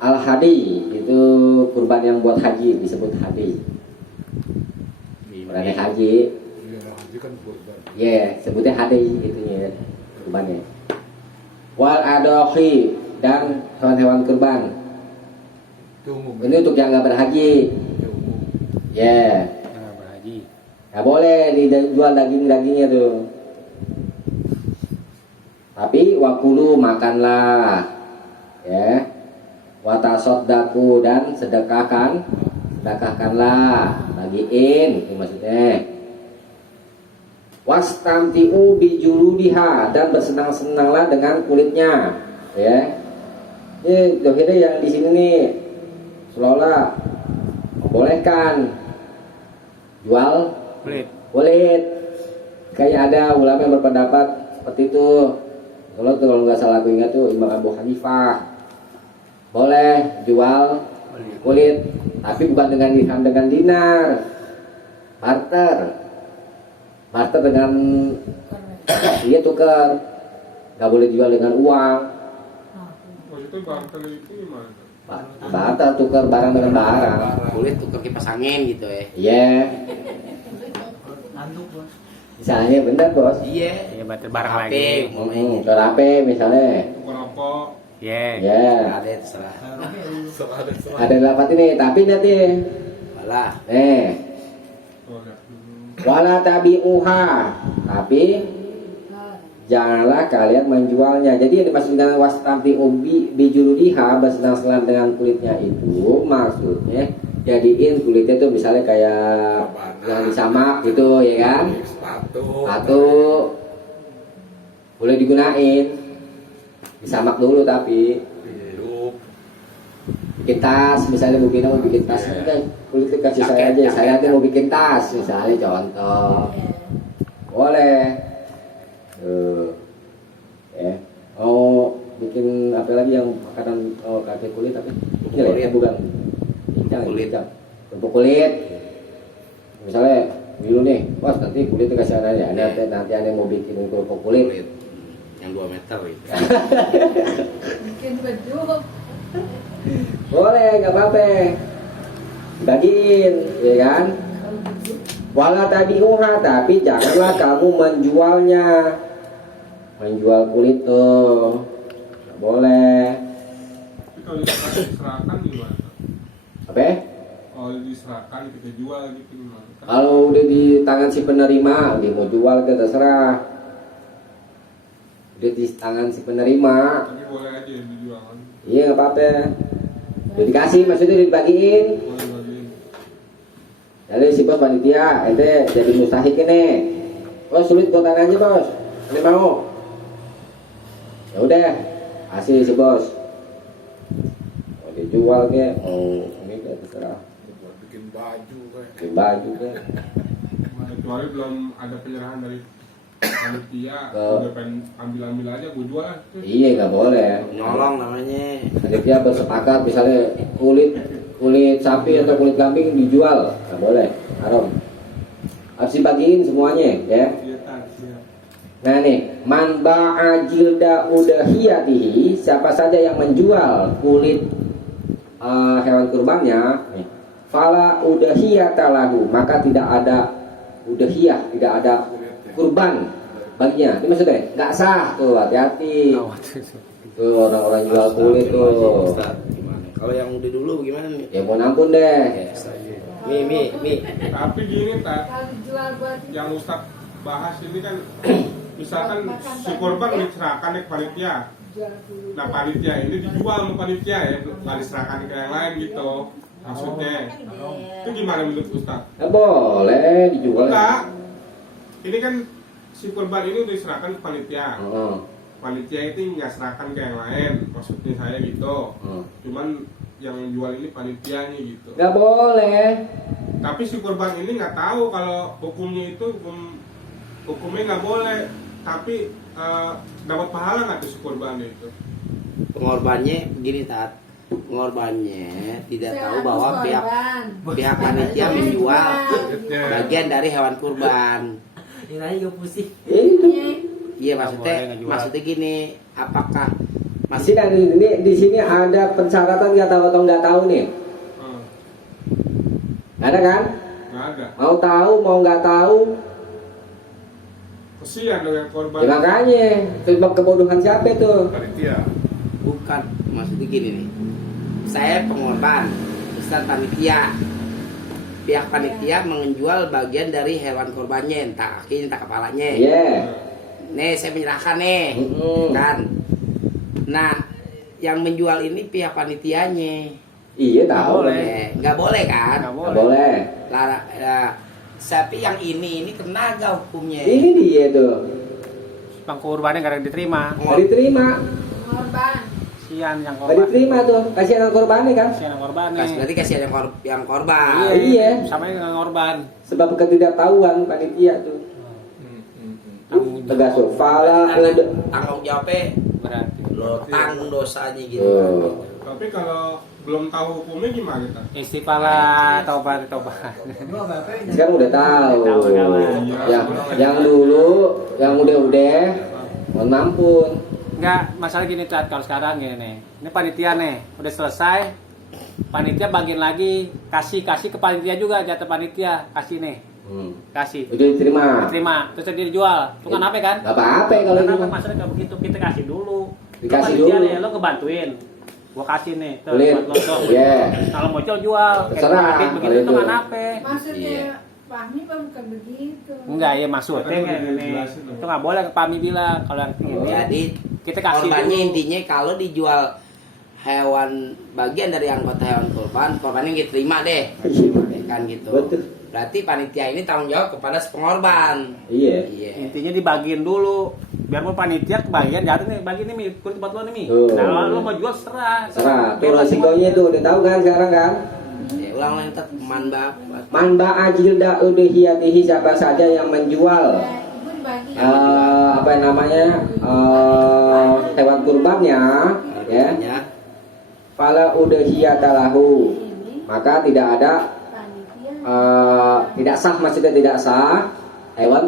al hadi, itu kurban yang buat haji disebut hadi. Kurban haji, Iya, haji kan kurban. sebutnya hadi itunya kurbannya. Wal adhi, dan hewan-hewan kurban. Itu umum. Ini untuk yang nggak berhaji. Itu umum. Nah, berhaji. Nggak boleh dijual daging-dagingnya tuh. Tapi wakulu makanlah, ya. Watasodaku, dan sedekahkanlah, bagiin, itu maksudnya. Wastamtiu bijuludiha, dan bersenang-senanglah dengan kulitnya, ya. Ini dohirnya yang di sini nih seolah membolehkan jual kulit. Kayak ada ulama yang berpendapat seperti itu. Kalau nggak salah aku ingat tuh Imam Abu Hanifah, boleh jual kulit, tapi bukan dengan dirham, dengan dinar, barter dengan dia tukar, nggak boleh jual dengan uang. Maksudnya barter itu gimana? Barter tukar barang dengan barang. kulit tukar kipas angin gitu ya. Iya. Misalnya bener bos. Iya. Ya bater barang HP, lagi. Jual HP misalnya. Tukar rokok. Ya. Ya. Ada terserah. Serah. Ada dapat ini, tapi nanti. Malah Oh, lihat dulu. Wala tabi'uha, tapi janganlah kalian menjualnya. Jadi yang dimaksud dengan wastamti bijuludiha, bersenang-senang dengan kulitnya itu maksudnya jadiin kulitnya tuh misalnya kayak yang disamak gitu, ya kan? Sepatu. Boleh digunain, disamak dulu tapi Hidup. bikin tas, misalnya mau bikin tas, kulitnya kasih saya aja, saya nanti mau bikin tas, misalnya contoh, boleh. Mau bikin apa lagi yang makanan kakek kulit tapi ini lah ya, bukan Kulit. kerupuk kulit. Misalnya dulu nih, bos nanti kulitnya kasih aja, nanti ada yang mau bikin kerupuk kulit. kulit yang 2 meter gitu. Bikin baju. Boleh, nggak apa-apa. Bagiin, ya kan? Wala tabi'uha, tapi janganlah kamu menjualnya. Menjual kulit tuh nggak boleh. Tapi kalau diserahkan gimana? Apa ya? Kalau diserahkan kita jual gitu gimana? Kalau udah di tangan si penerima, dia mau jual ke terserah. Udah di tangan si penerima, Tapi boleh aja dijual kan? iya nggak apa-apa. Udah dikasih, maksudnya dibagiin. Boleh bagiin. Jadi si bos panitia, ente jadi mustahik ini. Oh sulit buat aja bos, ini mau. Ya udah, kasih si bos. Mau dijual ke, mau ini ke terserah. Buat bikin baju kayak. Bikin baju ke. Kecuali belum ada penyerahan dari panitia, Ke- udah pengen ambil aja gue jual. Iya nggak boleh. Nyolong namanya. Panitia bersepakat misalnya kulit sapi atau kulit kambing dijual, nggak boleh, haram. Harus dibagiin semuanya, ya. Iya tak, siap. Nah nih, man ba'a jilda udhiyatihi, siapa saja yang menjual kulit hewan kurbannya, fala udhiyata lahu, maka tidak ada udhiyah, tidak ada kurban baginya. Ini maksudnya nggak sah tuh, hati-hati. Tuh orang-orang jual kulit tuh. Ustaz, gimana? Kalau yang udah dulu gimana nih? Ya mau ampun deh. Ya, Ustaz. Mi. Tapi gini tak, Kalau dijual buat yang Ustaz bahas ini kan misalkan si korban diserahkan ke panitia. jual dulu. Nah panitia ini dijual sama panitia ya, nggak diserahkan ke yang lain gitu. Maksudnya itu gimana menurut Ustaz? Nah, boleh dijual. Enggak. Ini kan si korban ini udah diserahkan ke panitia. Panitia itu nggak serahkan ke yang lain, maksudnya saya gitu. Cuman yang jual ini panitianya gitu. Nggak boleh. Tapi si korban ini nggak tahu kalau hukumnya itu hukumnya nggak boleh. Tapi dapat pahala nggak tuh si korban itu? Pengorbannya begini Tat. Pengorbannya tidak Saya tahu harus bahwa pihak korban. panitia menjual Ya. bagian dari hewan kurban. Itu Iya Nggak maksudnya boleh ngejual. maksudnya gini, apakah Masih di sini ada persyaratan nggak tahu atau nggak tahu nih? Hmm, Ada kan? nggak ada. Mau tahu mau nggak tahu? Kesian dengan korban. Ya makanya sebab kebodohan siapa itu? Panitia. bukan maksudnya gini nih. Saya pengorban, Ustaz panitia. Pihak panitia menjual bagian dari hewan korbannya, entah kaki, entah kepalanya. Iya. Nih saya menyerahkan nih, Mm-mm. kan. Nah, yang menjual ini pihak panitianya. Iya tahu. boleh. Nggak boleh kan? Nggak Nggak boleh. Tapi yang ini kena nggak hukumnya? Ini dia tuh. Pengkorbannya nggak diterima. Nggak diterima. Korban. Kasihan yang Nggak korban. diterima tuh. Kasihan yang korbannya kan? Kasihan yang korbannya. Berarti kasih yang korban. Iya. Sama dengan korban. Sebab ketidaktahuan panitia tuh. Tegas tuh. Fala Karena udah. tanggung jawabnya Berarti. lo tanggung dosanya gitu. Oh. Tapi kalau belum tahu hukumnya gimana kita? Istighfar, taubat. Sekarang udah tahu. Tahu kawan. Yang dulu, yang udah, mohon ampun. Enggak, masalah gini Tat, kalau sekarang gini nih. Ini panitia nih, udah selesai. Panitia bagian lagi, kasih ke panitia juga, jatah panitia, kasih nih. Kasih. Udah diterima. Diterima, terus dia dijual. Itu kan apa kan? Gak apa-apa kalau Kenapa gitu. masalahnya kalau begitu kita kasih dulu. Dikasih Lu panitia dulu. nih, lo ngebantuin. Gua kasih nih, tuh Kulit. buat lo tuh. Iya. Kalau mau jual, kayak Terserah, kemarin begitu kalau tuh itu. kan apa? Maksudnya Iya. Fahmi bukan begitu. Enggak, ya maksudnya Kan udah kayak gini. dijelasin dong. Itu nggak boleh ke Pami bilang kalau yang ini. Jadi Kita kasih korbannya dulu. intinya kalau dijual hewan bagian dari anggota hewan korbannya nggak terima deh. Kan gitu. Betul. Berarti panitia ini tanggung jawab kepada si pengorban. Iya. Iya. Intinya dibagiin dulu. Biar mau panitia kebagian jatuh nih, bagi nih Mi, kulit buat lo nih Mi. Tuh. Nah, lo mau jual serah. Serah. Tuh resikonya tuh udah tahu kan sekarang kan? Ya, ulang lagi tet manba. Manba ajilda udhiyatihi siapa saja yang menjual Ibu dibagi. apa namanya hewan kurbannya ya Ya. fala udhiyatalahu maka tidak ada Panitia. tidak sah maksudnya tidak sah hewan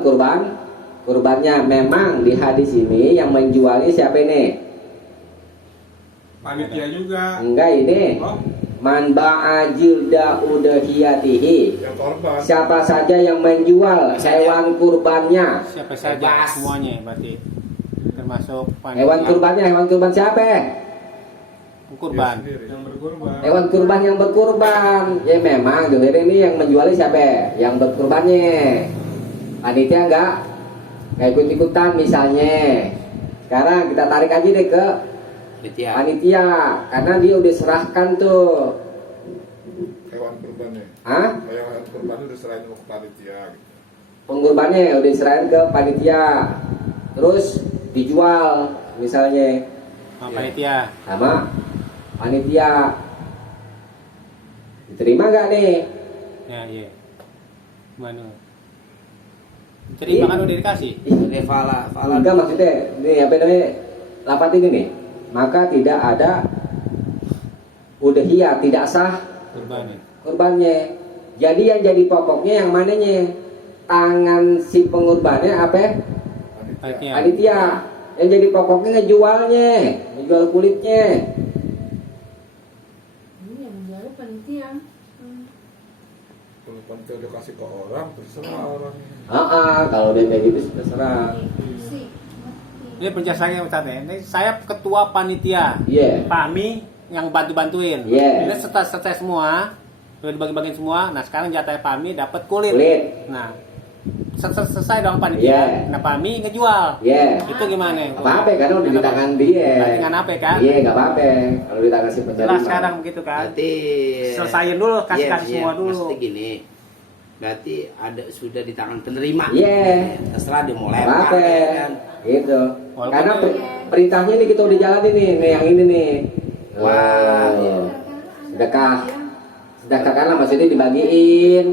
kurbannya memang di hadis ini yang menjualnya siapa ini Panitia juga. enggak ini Oh, man ba'ajilda udhiyatihi Yang korban. siapa saja yang menjual hewan kurbannya Siapa saja Bebas. semuanya berarti. Termasuk panitia. hewan kurban siapa Kurban. Dia sendiri. yang berkorban. hewan kurban yang berkurban ya memang Zuhair ini yang menjualnya siapa yang berkurbannya panitia enggak ikut-ikutan misalnya sekarang kita tarik aja deh ke Panitia. panitia karena dia udah serahkan tuh Hewan kurbannya. Hah? Hewan kurbannya udah serahin ke panitia. Gitu. pengkurbannya udah diserahin ke panitia terus dijual misalnya Sama panitia. sama panitia diterima nggak nih Ya, iya. Gimana? Terima kan udah dikasih. Ini fala enggak maksudnya ini apa namanya lapat ini nih maka tidak ada udhiyah tidak sah Kurban ya. kurbannya jadi yang jadi pokoknya yang mananya tangan si pengurbannya apa Panitia. panitia yang jadi pokoknya ngejual kulitnya Ini yang menjual panitia. Kalau panitia udah kasih ke orang, terserah orangnya. kalau dia kayak gitu terserah Si. Ini penjelasannya Ustaz ya. Ini saya ketua panitia. iya Pami yang bantu-bantuin. Yes. Ini selesai semua, udah dibagi-bagiin semua. Nah sekarang jatah Pami dapat kulit. kulit Nah selesai dong panitia. Yeah. Nah Pami ngejual. iya Itu gimana? nggak apa-apa kan udah di tangan dia Dengan apa kan? iya nggak apa-apa kalau di tangan si Jelas penerima sekarang begitu kan? Berarti Selesain dulu, kasih Iya, semua dulu. Maksudnya gini. Berarti ada sudah di tangan penerima. Iya. Terserah dia mau nggak lempar apa-apa ya kan. gitu Walaupun karena dia- perintahnya ini kita udah jalanin nih yang ini nih Wah, Oh. sedekah karena maksudnya dibagiin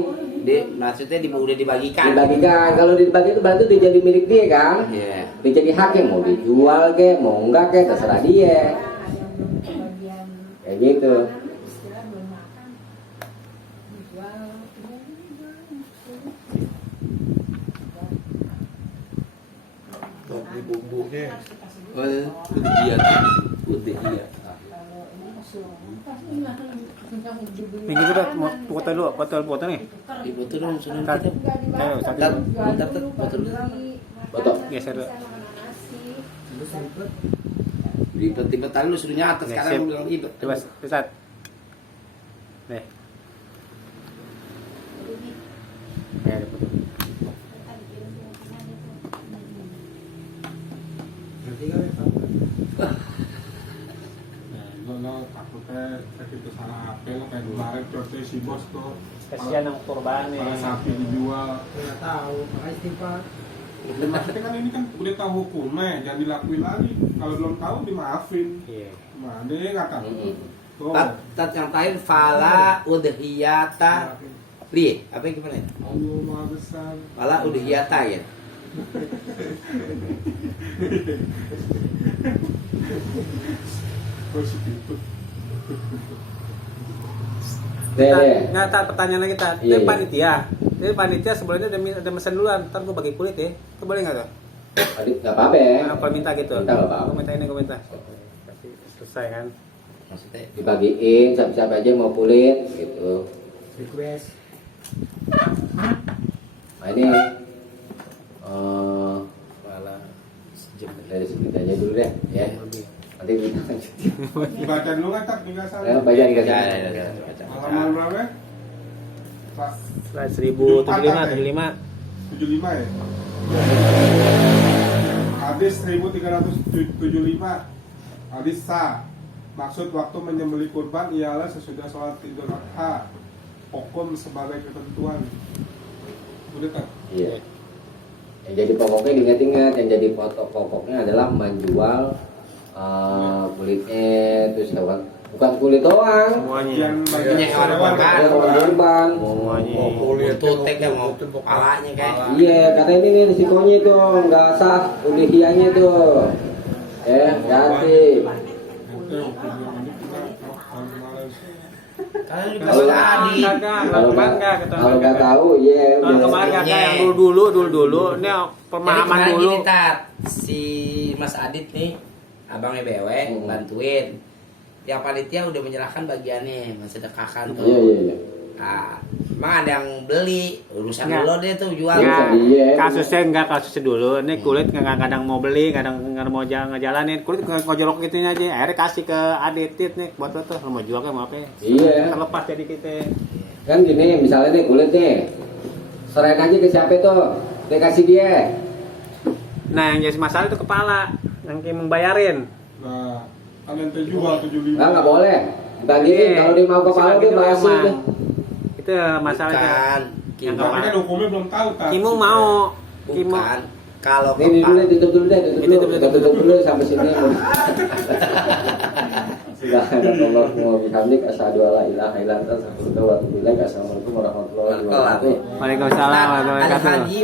Maksudnya udah dibagikan. dibagikan kalau dibagi itu berarti udah jadi milik dia kan Iya. udah jadi haknya mau dijual ke mau enggak ke terserah dia Ada yang belum kebagian. kayak gitu Istilah belum makan. Dijual. Buat bumbunya. Udah iya. Minggu itu udah mau foto dulu, foto nih. Difoto dong, sunan Ntar. kita. Ayo, satu Ntar, dulu. ntar, foto dulu. Foto. Geser dulu. Ribet-ribet tadi lu suruh nyatet, Nih, sekarang sip. lu bilang ribet. Coba Ustaz. Nih. Ya, ada foto. Lo takutnya kayak gitu salah apa lo kayak kemarin contohnya si bos tuh Kasihan yang korban nih. malah sapi dijual. Nggak tahu, makanya istighfar. Ya, maksudnya kan ini kan udah tahu hukumnya, jangan dilakuin lagi. Kalau belum tahu dimaafin. Iya. Nah, dia nggak tahu. Tuh. Tat yang terakhir fala udhiyata li. Apa yang gimana? Ya? Allah Maha Besar. Fala udhiyata ya. Terus gitu. Deh, deh. Nggak, Tat, pertanyaan lagi, Tat. Iya, Ini iya. panitia. Ini panitia sebelumnya ada mesen duluan. Ntar gue bagi kulit ya. Itu boleh nggak tuh? Tadi nggak apa-apa ya. Apa minta gitu? Minta nggak apa-apa. Gue minta ini, gue minta. Kasih selesai kan? Maksudnya Dibagiin siapa-siapa aja mau kulit gitu. Request. Nah ini fala sejam. dari segitu aja dulu deh ya. Nanti kita lanjutin. Dibaca dulu kan tak nggak salah. Baca dikasih. Ya. Halaman berapa? Pak Slide 1075. 75 ya. Hadis 1375. Hadis sah. Maksud waktu menyembelih kurban ialah sesudah sholat Idul Adha. Hukum sebagai ketentuan. Udah kan? Iya. Yang jadi pokoknya diingat-ingat, yang jadi pokoknya adalah menjual kulitnya, terus bukan kulit doang, Semuanya. bagian Yang hewan kurban. ada korban. Semuanya. Mau kulit, Tutek ya, mau kepalanya kayak. Iya, kata ini nih risikonya itu nggak sah udhiyahnya tuh. Ganti. Itu hukumnya ini kita tahun kemarin. Kalian juga Kalau tadi. kagak, Kalau kemarin nggak kagak, kalau nggak tahu, iya. Tahun udah. kemarin kagak, Iya. yang dulu. Ini pemahaman Jadi kemarin dulu. gini, Tat, si Mas Adit nih, abangnya BW, bantuin. Yang panitia udah menyerahkan bagiannya, mensedekahkan tuh. Iya. Nah, emang ada yang beli, urusan Nggak. lo deh tuh jual. Enggak, Iya. kasusnya enggak kasusnya dulu. Ini kulit kadang mau beli, kadang nggak mau ngejalanin. Kulit ngojolok gitunya aja. Akhirnya kasih ke Aditit nih buat lo tuh. Lo mau jual kan mau apa? Iya. Terlepas jadi kita. Kan gini, misalnya nih kulit nih, serahin aja ke siapa tuh, dia kasih dia. Nah, yang jadi masalah itu kepala yang kayak membayarin. Nah, kalian terjual 75. Nggak boleh. Bukan gini, Iya. kalau dia mau kepala Masih dia bagi masih. doang, Mang. Itu masalahnya. Bukan, Yang Tapi kan hukumnya belum tahu kan. Kimu mau. Kimu. bukan. Kalau Ini dulu deh, tutup dulu deh, tutup dulu sampai sini. Sudah ada Allah mau bihamdik asyhadu alla ilaha illa anta astaghfiruka wa atubu ilaik. Assalamualaikum warahmatullahi wabarakatuh. Waalaikumsalam warahmatullahi ada wabarakatuh. haji